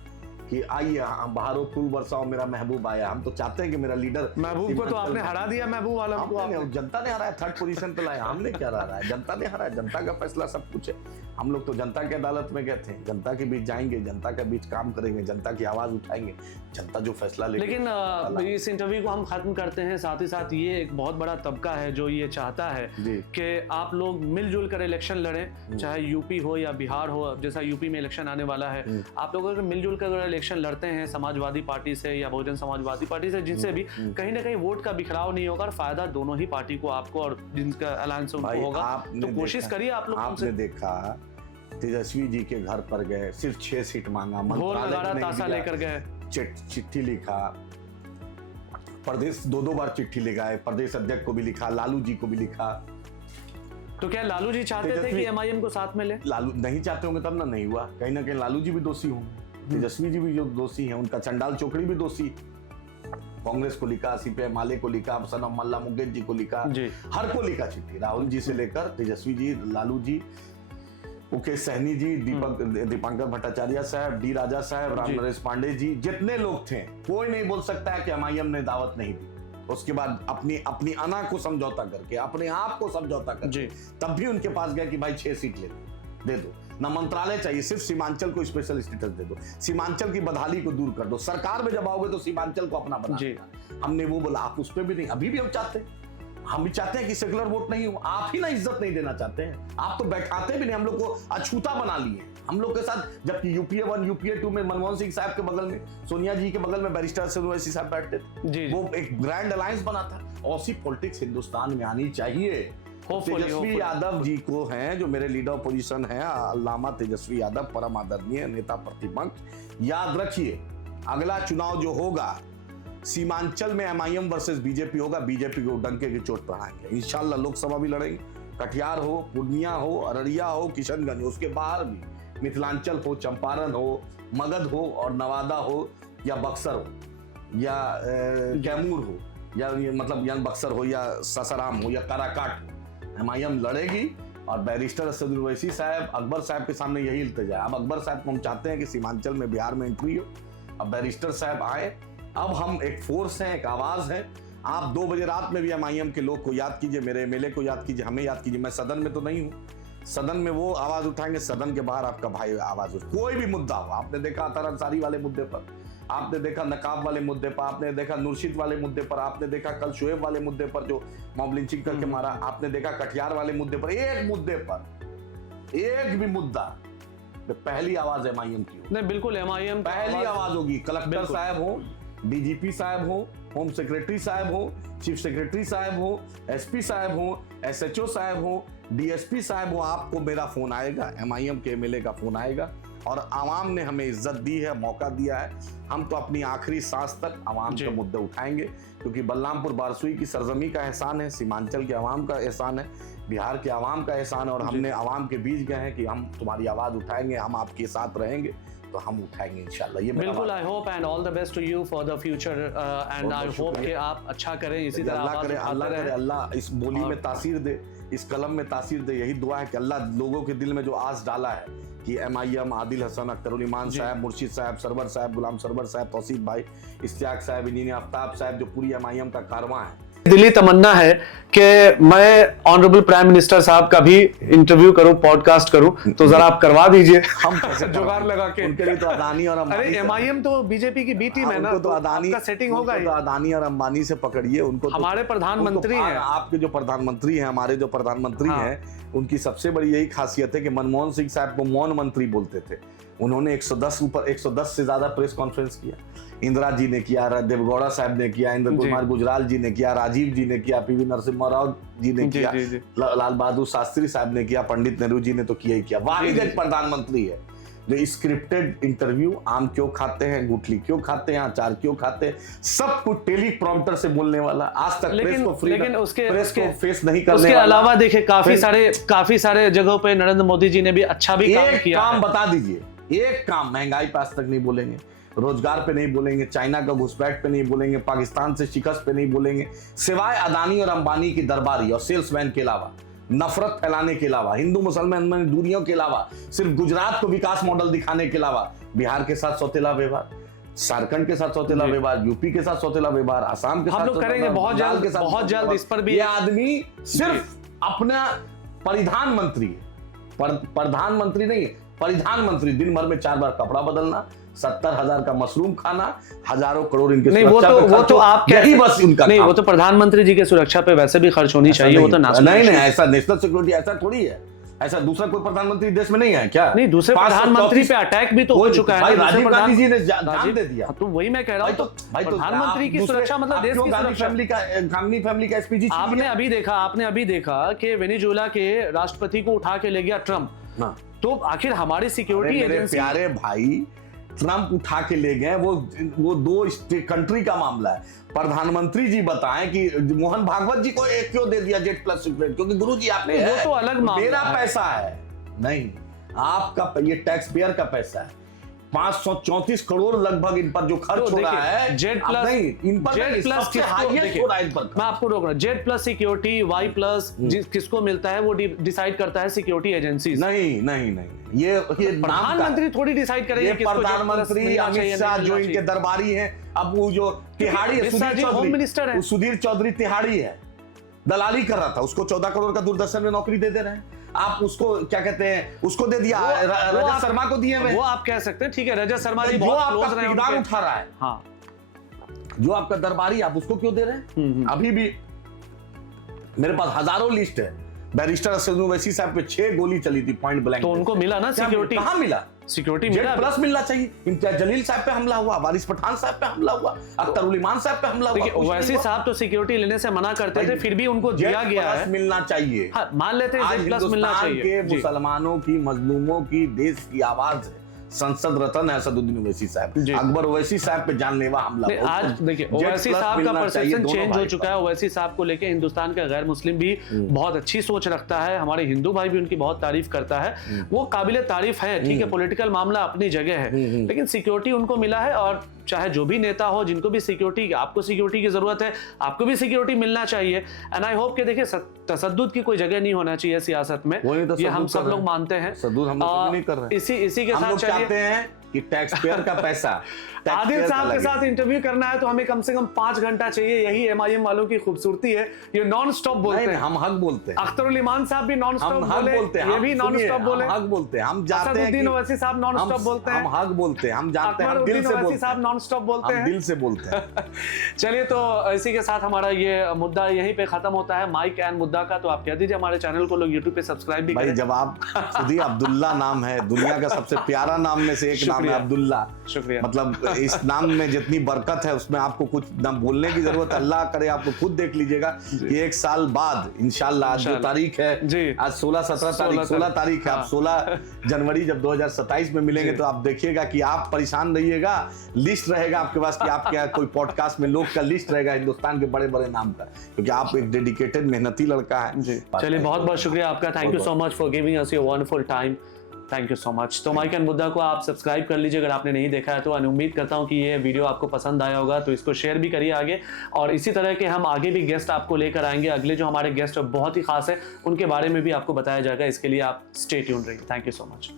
कि आइए बहारो फूल बरसाओ, मेरा महबूब आया। हम तो चाहते हैं कि मेरा लीडर। महबूब को तो आपने हरा दिया, महबूब वाला को जनता ने हराया, 3rd पोजीशन पे लाया। हमने क्या हराया? जनता ने हराया। जनता का फैसला सब कुछ है। हम लोग तो जनता की अदालत में गए थे, जनता के बीच जाएंगे, जनता के बीच काम करेंगे, जनता की आवाज उठाएंगे, जनता जो फैसला लेगी। लेकिन इस इंटरव्यू को हम खत्म करते हैं, साथ ही साथ ये एक बहुत बड़ा तबका है जो ये चाहता है कि आप लोग मिलजुल कर इलेक्शन लड़ें, चाहे यूपी हो या बिहार हो। जैसा यूपी में इलेक्शन आने वाला है, आप लोग अगर मिलजुल कर इलेक्शन लड़ते हैं समाजवादी पार्टी से या बहुजन समाजवादी पार्टी से, जिनसे भी कहीं ना कहीं वोट का बिखराव नहीं होगा और फायदा दोनों ही पार्टी को, आपको और जिनका अलायंस उनको होगा। तो कोशिश करिए आप लोग। आपने देखा तेजस्वी जी के घर पर गए, सिर्फ 6 सीट मांगा, ताशा लेकर गए, चिट्ठी लिखा, प्रदेश 2 बार चिट्ठी लिखा है, प्रदेश अध्यक्ष को भी लिखा, लालू जी को भी लिखा। तो क्या लालू जी चाहते थे कि एमआईएम को साथ में ले? लालू नहीं चाहते होंगे तब ना नहीं हुआ। कहीं ना कहीं लालू जी भी दोषी होंगे, तेजस्वी जी भी जो दोषी हैं, उनका चंडाल चौकड़ी भी दोषी। कांग्रेस को लिखा, सीपीआई माले को लिखा, सनम मल्ला मुकेश जी को लिखा, हर को लिखा चिट्ठी, राहुल जी से लेकर तेजस्वी जी, लालू जी, मुकेश सहनी जी, दीपांकर भट्टाचार्य साहब, डी राजा साहब, राम नरेश पांडे जी, जितने लोग थे, कोई नहीं बोल सकता है कि एमआईएम ने दावत नहीं दी। उसके बाद अपनी अपनी अना को समझौता करके, अपने आप को समझौता करके तब भी उनके पास गया कि भाई 6 सीट दे दो, ना मंत्रालय चाहिए, सिर्फ सीमांचल को स्पेशल स्टेटस दे दो, सीमांचल की बदहाली को दूर कर दो, सरकार में जब आओगे तो सीमांचल को अपना बना देना। हमने वो बोला, आप उस पर भी नहीं, अभी भी हम चाहते हैं, हम भी चाहते हैं कि सेकुलर वोट नहीं हो, आप ही ना इज्जत नहीं देना चाहते हैं, आप तो बैठाते भी नहीं, हम लोग को अछूता बना लिए हम लोग के साथ। जबकि यूपीए 1 यूपीए 2 में मनमोहन सिंह साहब के बगल में, सोनिया जी के बगल में बैरिस्टर अरशद ओवैसी साहब बैठते थे, वो एक ग्रैंड अलायंस बना था। ऐसी पॉलिटिक्स हिंदुस्तान में आनी चाहिए। तेजस्वी यादव जी को हैं जो मेरे लीडर ऑपोजिशन है, अल्लामा तेजस्वी यादव, परम आदरणीय नेता प्रतिपक्ष, याद रखिए अगला चुनाव जो होगा सीमांचल में एमआईएम वर्सेस बीजेपी होगा, बीजेपी को डंके की चोट पढ़ाएंगे इंशाल्लाह। लोकसभा भी लड़ेंगे, कटिहार हो, पूर्णिया हो, अररिया हो, किशनगंज हो, उसके बाहर भी मिथिलांचल हो, चंपारण हो, मगध हो और नवादा हो या बक्सर हो या कैमूर हो या मतलब बक्सर हो या सासाराम हो या काराकाट हो, एमआईएम लड़ेगी। और बैरिस्टर असद ओवैसी साहब, अकबर साहब के सामने यही इल्तिजा। अब अकबर साहब को हम चाहते हैं कि सीमांचल में बिहार में एंट्री हो, अब बैरिस्टर साहब आए, अब हम एक फोर्स हैं, एक आवाज है। आप 2 बजे रात में भी एमआईएम के लोग को याद कीजिए, मेरे एमएलए को याद कीजिए, हमें याद कीजिए। मैं सदन में तो नहीं हूँ, सदन में वो आवाज उठाएंगे, सदन के बाहर आपका भाई आवाज उठाए। कोई भी मुद्दा हो, आपने देखा अतर अंसारी वाले मुद्दे पर, आपने देखा नकाब वाले मुद्दे पर, आपने देखा नूरशीद वाले मुद्दे पर, आपने देखा कल शोएब वाले मुद्दे पर जो मॉब लिंचिंग करके मारा, आपने देखा कटिहार वाले मुद्दे पर, एक मुद्दे पर एक भी मुद्दा पहली आवाज एमआईएम की हो। नहीं बिल्कुल एमआईएम पहली आवाज होगी। कलेक्टर साहब हो, डीजीपी साहब हो, होम सेक्रेटरी साहब हो, चीफ सेक्रेटरी साहब हो, एसपी साहब हो, एसएचओ साहब हो, डीएसपी साहब हो, आपको मेरा फोन आएगा, एमआईएम के एमएलए का फोन आएगा। और आवाम ने हमें इज्जत दी है, मौका दिया है, हम तो अपनी आखिरी सांस तक आवाम के मुद्दे उठाएंगे, क्योंकि बलरामपुर बारसूई की सरजमी का एहसान है, सीमांचल के आवाम का एहसान है, बिहार के आवाम का एहसान है। और हमने आवाम के बीच गए हैं कि हम तुम्हारी आवाज उठाएंगे, हम आपके साथ रहेंगे, तो हम उठाएंगे इंशाल्लाह। ये बिल्कुल। I hope and all the best to you for the future and I hope कि आप अच्छा करें, इसी तरह अल्लाह करे, अल्लाह करे, अल्लाह इस बोली में तासीर दे, इस कलम में तासीर दे। यही दुआ है कि अल्लाह लोगों के दिल में जो आस डाला है कि एमआईएम, आदिल हसन, अख्तरुल ईमान साहब, मुर्शिद साहब, सरवर साहब, गुलाम सरवर साहब, तौसीफ भाई, इश्तियाक साहब, इंजीनियर आफ्ताब साहब, जो पूरी एमआईएम का कारवां है, दिली तमन्ना है कि मैं ऑनरेबल प्राइम मिनिस्टर साहब का भी इंटरव्यू करूं, पॉडकास्ट करूं, तो जरा आप करवा दीजिए। हम जुगाड़ लगा के। उनके लिए तो अदानी और अंबानी, अरे एमआईएम तो बीजेपी की बी टीम है ना, तो अदानी का सेटिंग होगा ही। तो अदानी और अंबानी से पकड़िए उनको। हमारे प्रधानमंत्री हैं, आपके जो प्रधानमंत्री हैं, हमारे जो प्रधानमंत्री हैं, उनकी सबसे बड़ी यही खासियत है कि मनमोहन सिंह साहब को मौन मंत्री बोलते थे। उन्होंने 110 से ज्यादा प्रेस कॉन्फ्रेंस किया। इंदिरा जी ने किया, देवगौड़ा साहब ने किया, इंद्र कुमार गुजराल जी ने किया, राजीव जी ने किया, पीवी नरसिम्हा राव जी ने किया, लाल बहादुर शास्त्री साहब ने किया, पंडित नेहरू जी ने तो किया ही किया। वाहिद एक प्रधानमंत्री है जो स्क्रिप्टेड इंटरव्यू, आम क्यों खाते हैं, गुठली क्यों खाते हैं, अचार क्यों खाते हैं, सब कुछ टेलीप्रॉम्प्टर से बोलने वाला, आज तक प्रेस को फेस नहीं करने उसके अलावा देखिए काफी सारे जगहों पे नरेंद्र मोदी जी ने भी अच्छा भी काम किया। काम बता दीजिए, एक काम। महंगाई पे आज तक नहीं बोलेंगे, रोजगार पे नहीं बोलेंगे, चाइना का घुसपैठ पे नहीं बोलेंगे, पाकिस्तान से शिकस्त पे नहीं बोलेंगे, सिवाय अदानी और अंबानी की दरबारी और सेल्समैन के अलावा, नफरत फैलाने के अलावा, हिंदू मुसलमान में दूरियों के अलावा, सिर्फ गुजरात को विकास मॉडल दिखाने के अलावा, बिहार के साथ सौतेला व्यवहार, झारखंड के साथ सौतेला व्यवहार, यूपी के साथ सौतेला व्यवहार, आसाम के साथ हम लोग करेंगे बहुत जल्द इस पर भी। ये आदमी सिर्फ अपना प्रधानमंत्री नहीं है, प्रधानमंत्री, दिन भर में 4 बार कपड़ा बदलना, 70,000 का मशरूम खाना, हजारों करोड़ इनके नहीं, वो तो आप यही बस इनका नहीं, वो तो प्रधानमंत्री जी के सुरक्षा पे वैसे भी खर्च होनी चाहिए, वो तो नहीं, ऐसा नेशनल सिक्योरिटी ऐसा थोड़ी है, ऐसा दूसरा कोई प्रधानमंत्री देश में नहीं है क्या? नहीं, दूसरे प्रधानमंत्री पे अटैक भी तो हो चुका है, राजीव गांधी जी ने जान दे दिया। तो वही मैं कह रहा हूँ, प्रधानमंत्री की सुरक्षा मतलब देश की सुरक्षा। गांधी फैमिली का एसपीजी आपने अभी देखा कि वेनेजुएला के राष्ट्रपति को उठा के ले गया ट्रम्प, तो आखिर हमारी सिक्योरिटी एजेंसी। प्यारे भाई, ट्रम्प उठा के ले गए, वो 2 कंट्री का मामला है। प्रधानमंत्री जी बताएं कि मोहन भागवत जी को क्यों दे दिया जेट प्लस सिक्योरिटी, क्योंकि गुरु जी आपने, वो तो अलग मामला, मेरा पैसा है, नहीं आपका, ये टैक्स पेयर का पैसा है। 534 करोड़ लगभग इन पर जो खर्च हो रहा है। जेड अब प्लस, नहीं, इन पर जेड प्लस सबसे हाईएस्ट हो रहा है इन पर। मैं आपको रोक रहा हूं, Z plus security, Y plus किसको मिलता है वो डिसाइड करता है सिक्योरिटी एजेंसी। नहीं नहीं नहीं, ये प्रधानमंत्री थोड़ी डिसाइड करेंगे ये प्रधानमंत्री अमित शाह जो इनके दरबारी हैं। अब वो जो तिहाड़ी है, होम मिनिस्टर है, सुधीर चौधरी तिहाड़ी है, दलाली कर रहा था, उसको 14 करोड़ का दूरदर्शन में नौकरी दे रहे हैं। आप उसको क्या कहते हैं, उसको दे दिया, रजत शर्मा को दिए हुए। वो आप कह सकते हैं, ठीक है, रजत शर्मा जी जो बहुत आपका क्लोज रहे किरदार हैं उठा रहा है, हाँ, जो आपका दरबारी, आप उसको क्यों दे रहे हैं? अभी भी मेरे पास हजारों लिस्ट है। बैरिस्टर असद ओवैसी साहब पे 6 गोली चली थी पॉइंट ब्लैंक, तो उनको मिला ना सिक्योरिटी? कहां मिला? सिक्योरिटी जेड मिला, प्लस मिलना चाहिए। इम्तियाज जलील साहब पे हमला हुआ, वारिस पठान साहब पे हमला हुआ, अख्तर उल इमान साहब पे हमला हुआ। ओवैसी साहब तो सिक्योरिटी लेने से मना करते थे, फिर भी उनको दिया गया है। मिलना चाहिए, हाँ, मान लेते हैं जेड प्लस मिलना चाहिए। के मुसलमानों की, मजलूमों की, देश की आवाज है, संसद रत्न है असदुद्दीन ओवैसी साहब। अकबर ओवैसी साहब पे जानलेवा हमला। आज देखिए ओवैसी साहब का परसेप्शन चेंज हो चुका है। ओवैसी साहब को लेके हिंदुस्तान का गैर मुस्लिम भी बहुत अच्छी सोच रखता है, हमारे हिंदू भाई भी उनकी बहुत तारीफ करता है, वो काबिले तारीफ है। ठीक है, पॉलिटिकल मामला अपनी जगह है, लेकिन सिक्योरिटी उनको मिला है। और चाहे जो भी नेता हो, जिनको भी सिक्योरिटी, आपको सिक्योरिटी की जरूरत है, आपको भी सिक्योरिटी मिलना चाहिए। एंड आई होप कि देखिए तशद्दुद की कोई जगह नहीं होना चाहिए सियासत में, ये हम सब लोग मानते हैं। तशद्दुद हम लोग नहीं कर रहे। इसी के साथ चाहते हैं कि टैक्स पेयर का पैसा आदिल साहब के साथ इंटरव्यू करना है तो हमें कम से कम 5 घंटा चाहिए। यही एमआईएम वालों की खूबसूरती है, ये नॉन स्टॉप बोलते हैं। हम हक बोलते हैं। अख्तर उल इमान साहब भी नॉन स्टॉप बोलते हैं, ये भी नॉन स्टॉप बोले। हक बोलते हैं, हम जानते हैं। असदुद्दीन ओवैसी साहब नॉन स्टॉप बोलते हैं। हम हक बोलते हैं, हम जानते हैं, हम दिल से बोलते हैं। साहब नॉन स्टॉप बोलते हैं, दिल से बोलते हैं। चलिए, तो इसी के साथ हमारा ये मुद्दा यहीं पे खत्म होता है, माइक एंड मुद्दा का। तो आप कह दीजिए हमारे चैनल को लोग यूट्यूब पे सब्सक्राइब भी करें। जब आप खुद ही अब्दुल्ला नाम है, दुनिया का सबसे प्यारा नाम में से एक नाम है अब्दुल्ला। शुक्रिया। मतलब इस नाम में जितनी बरकत है उसमें आपको कुछ ना बोलने की जरूरत, अल्लाह करे आपको खुद देख लीजिएगा कि 1 साल बाद इंशाल्लाह, आज जो तारीख है, आज 16 तारीख है, आप 16 जनवरी जब 2027 में मिलेंगे तो आप देखिएगा कि आप परेशान रहिएगा। लिस्ट रहेगा आपके पास कि आप क्या, कोई पॉडकास्ट में लोग का लिस्ट रहेगा हिंदुस्तान के बड़े बड़े नाम का, क्योंकि आप एक डेडिकेटेड मेहनती लड़का है। चलिए, बहुत बहुत शुक्रिया आपका, thank you so much for giving us your wonderful time, thank you so much. तो माइक एंड मुद्दा को आप सब्सक्राइब कर लीजिए अगर आपने नहीं देखा है तो। उम्मीद करता हूं कि ये वीडियो आपको पसंद आया होगा, तो इसको शेयर भी करिए आगे। और इसी तरह के हम आगे भी गेस्ट आपको लेकर आएंगे। अगले जो हमारे गेस्ट बहुत ही खास है, उनके बारे में भी आपको बताया जाएगा। इसके लिए आप स्टे ट्यून्ड रहिए। Thank you so much.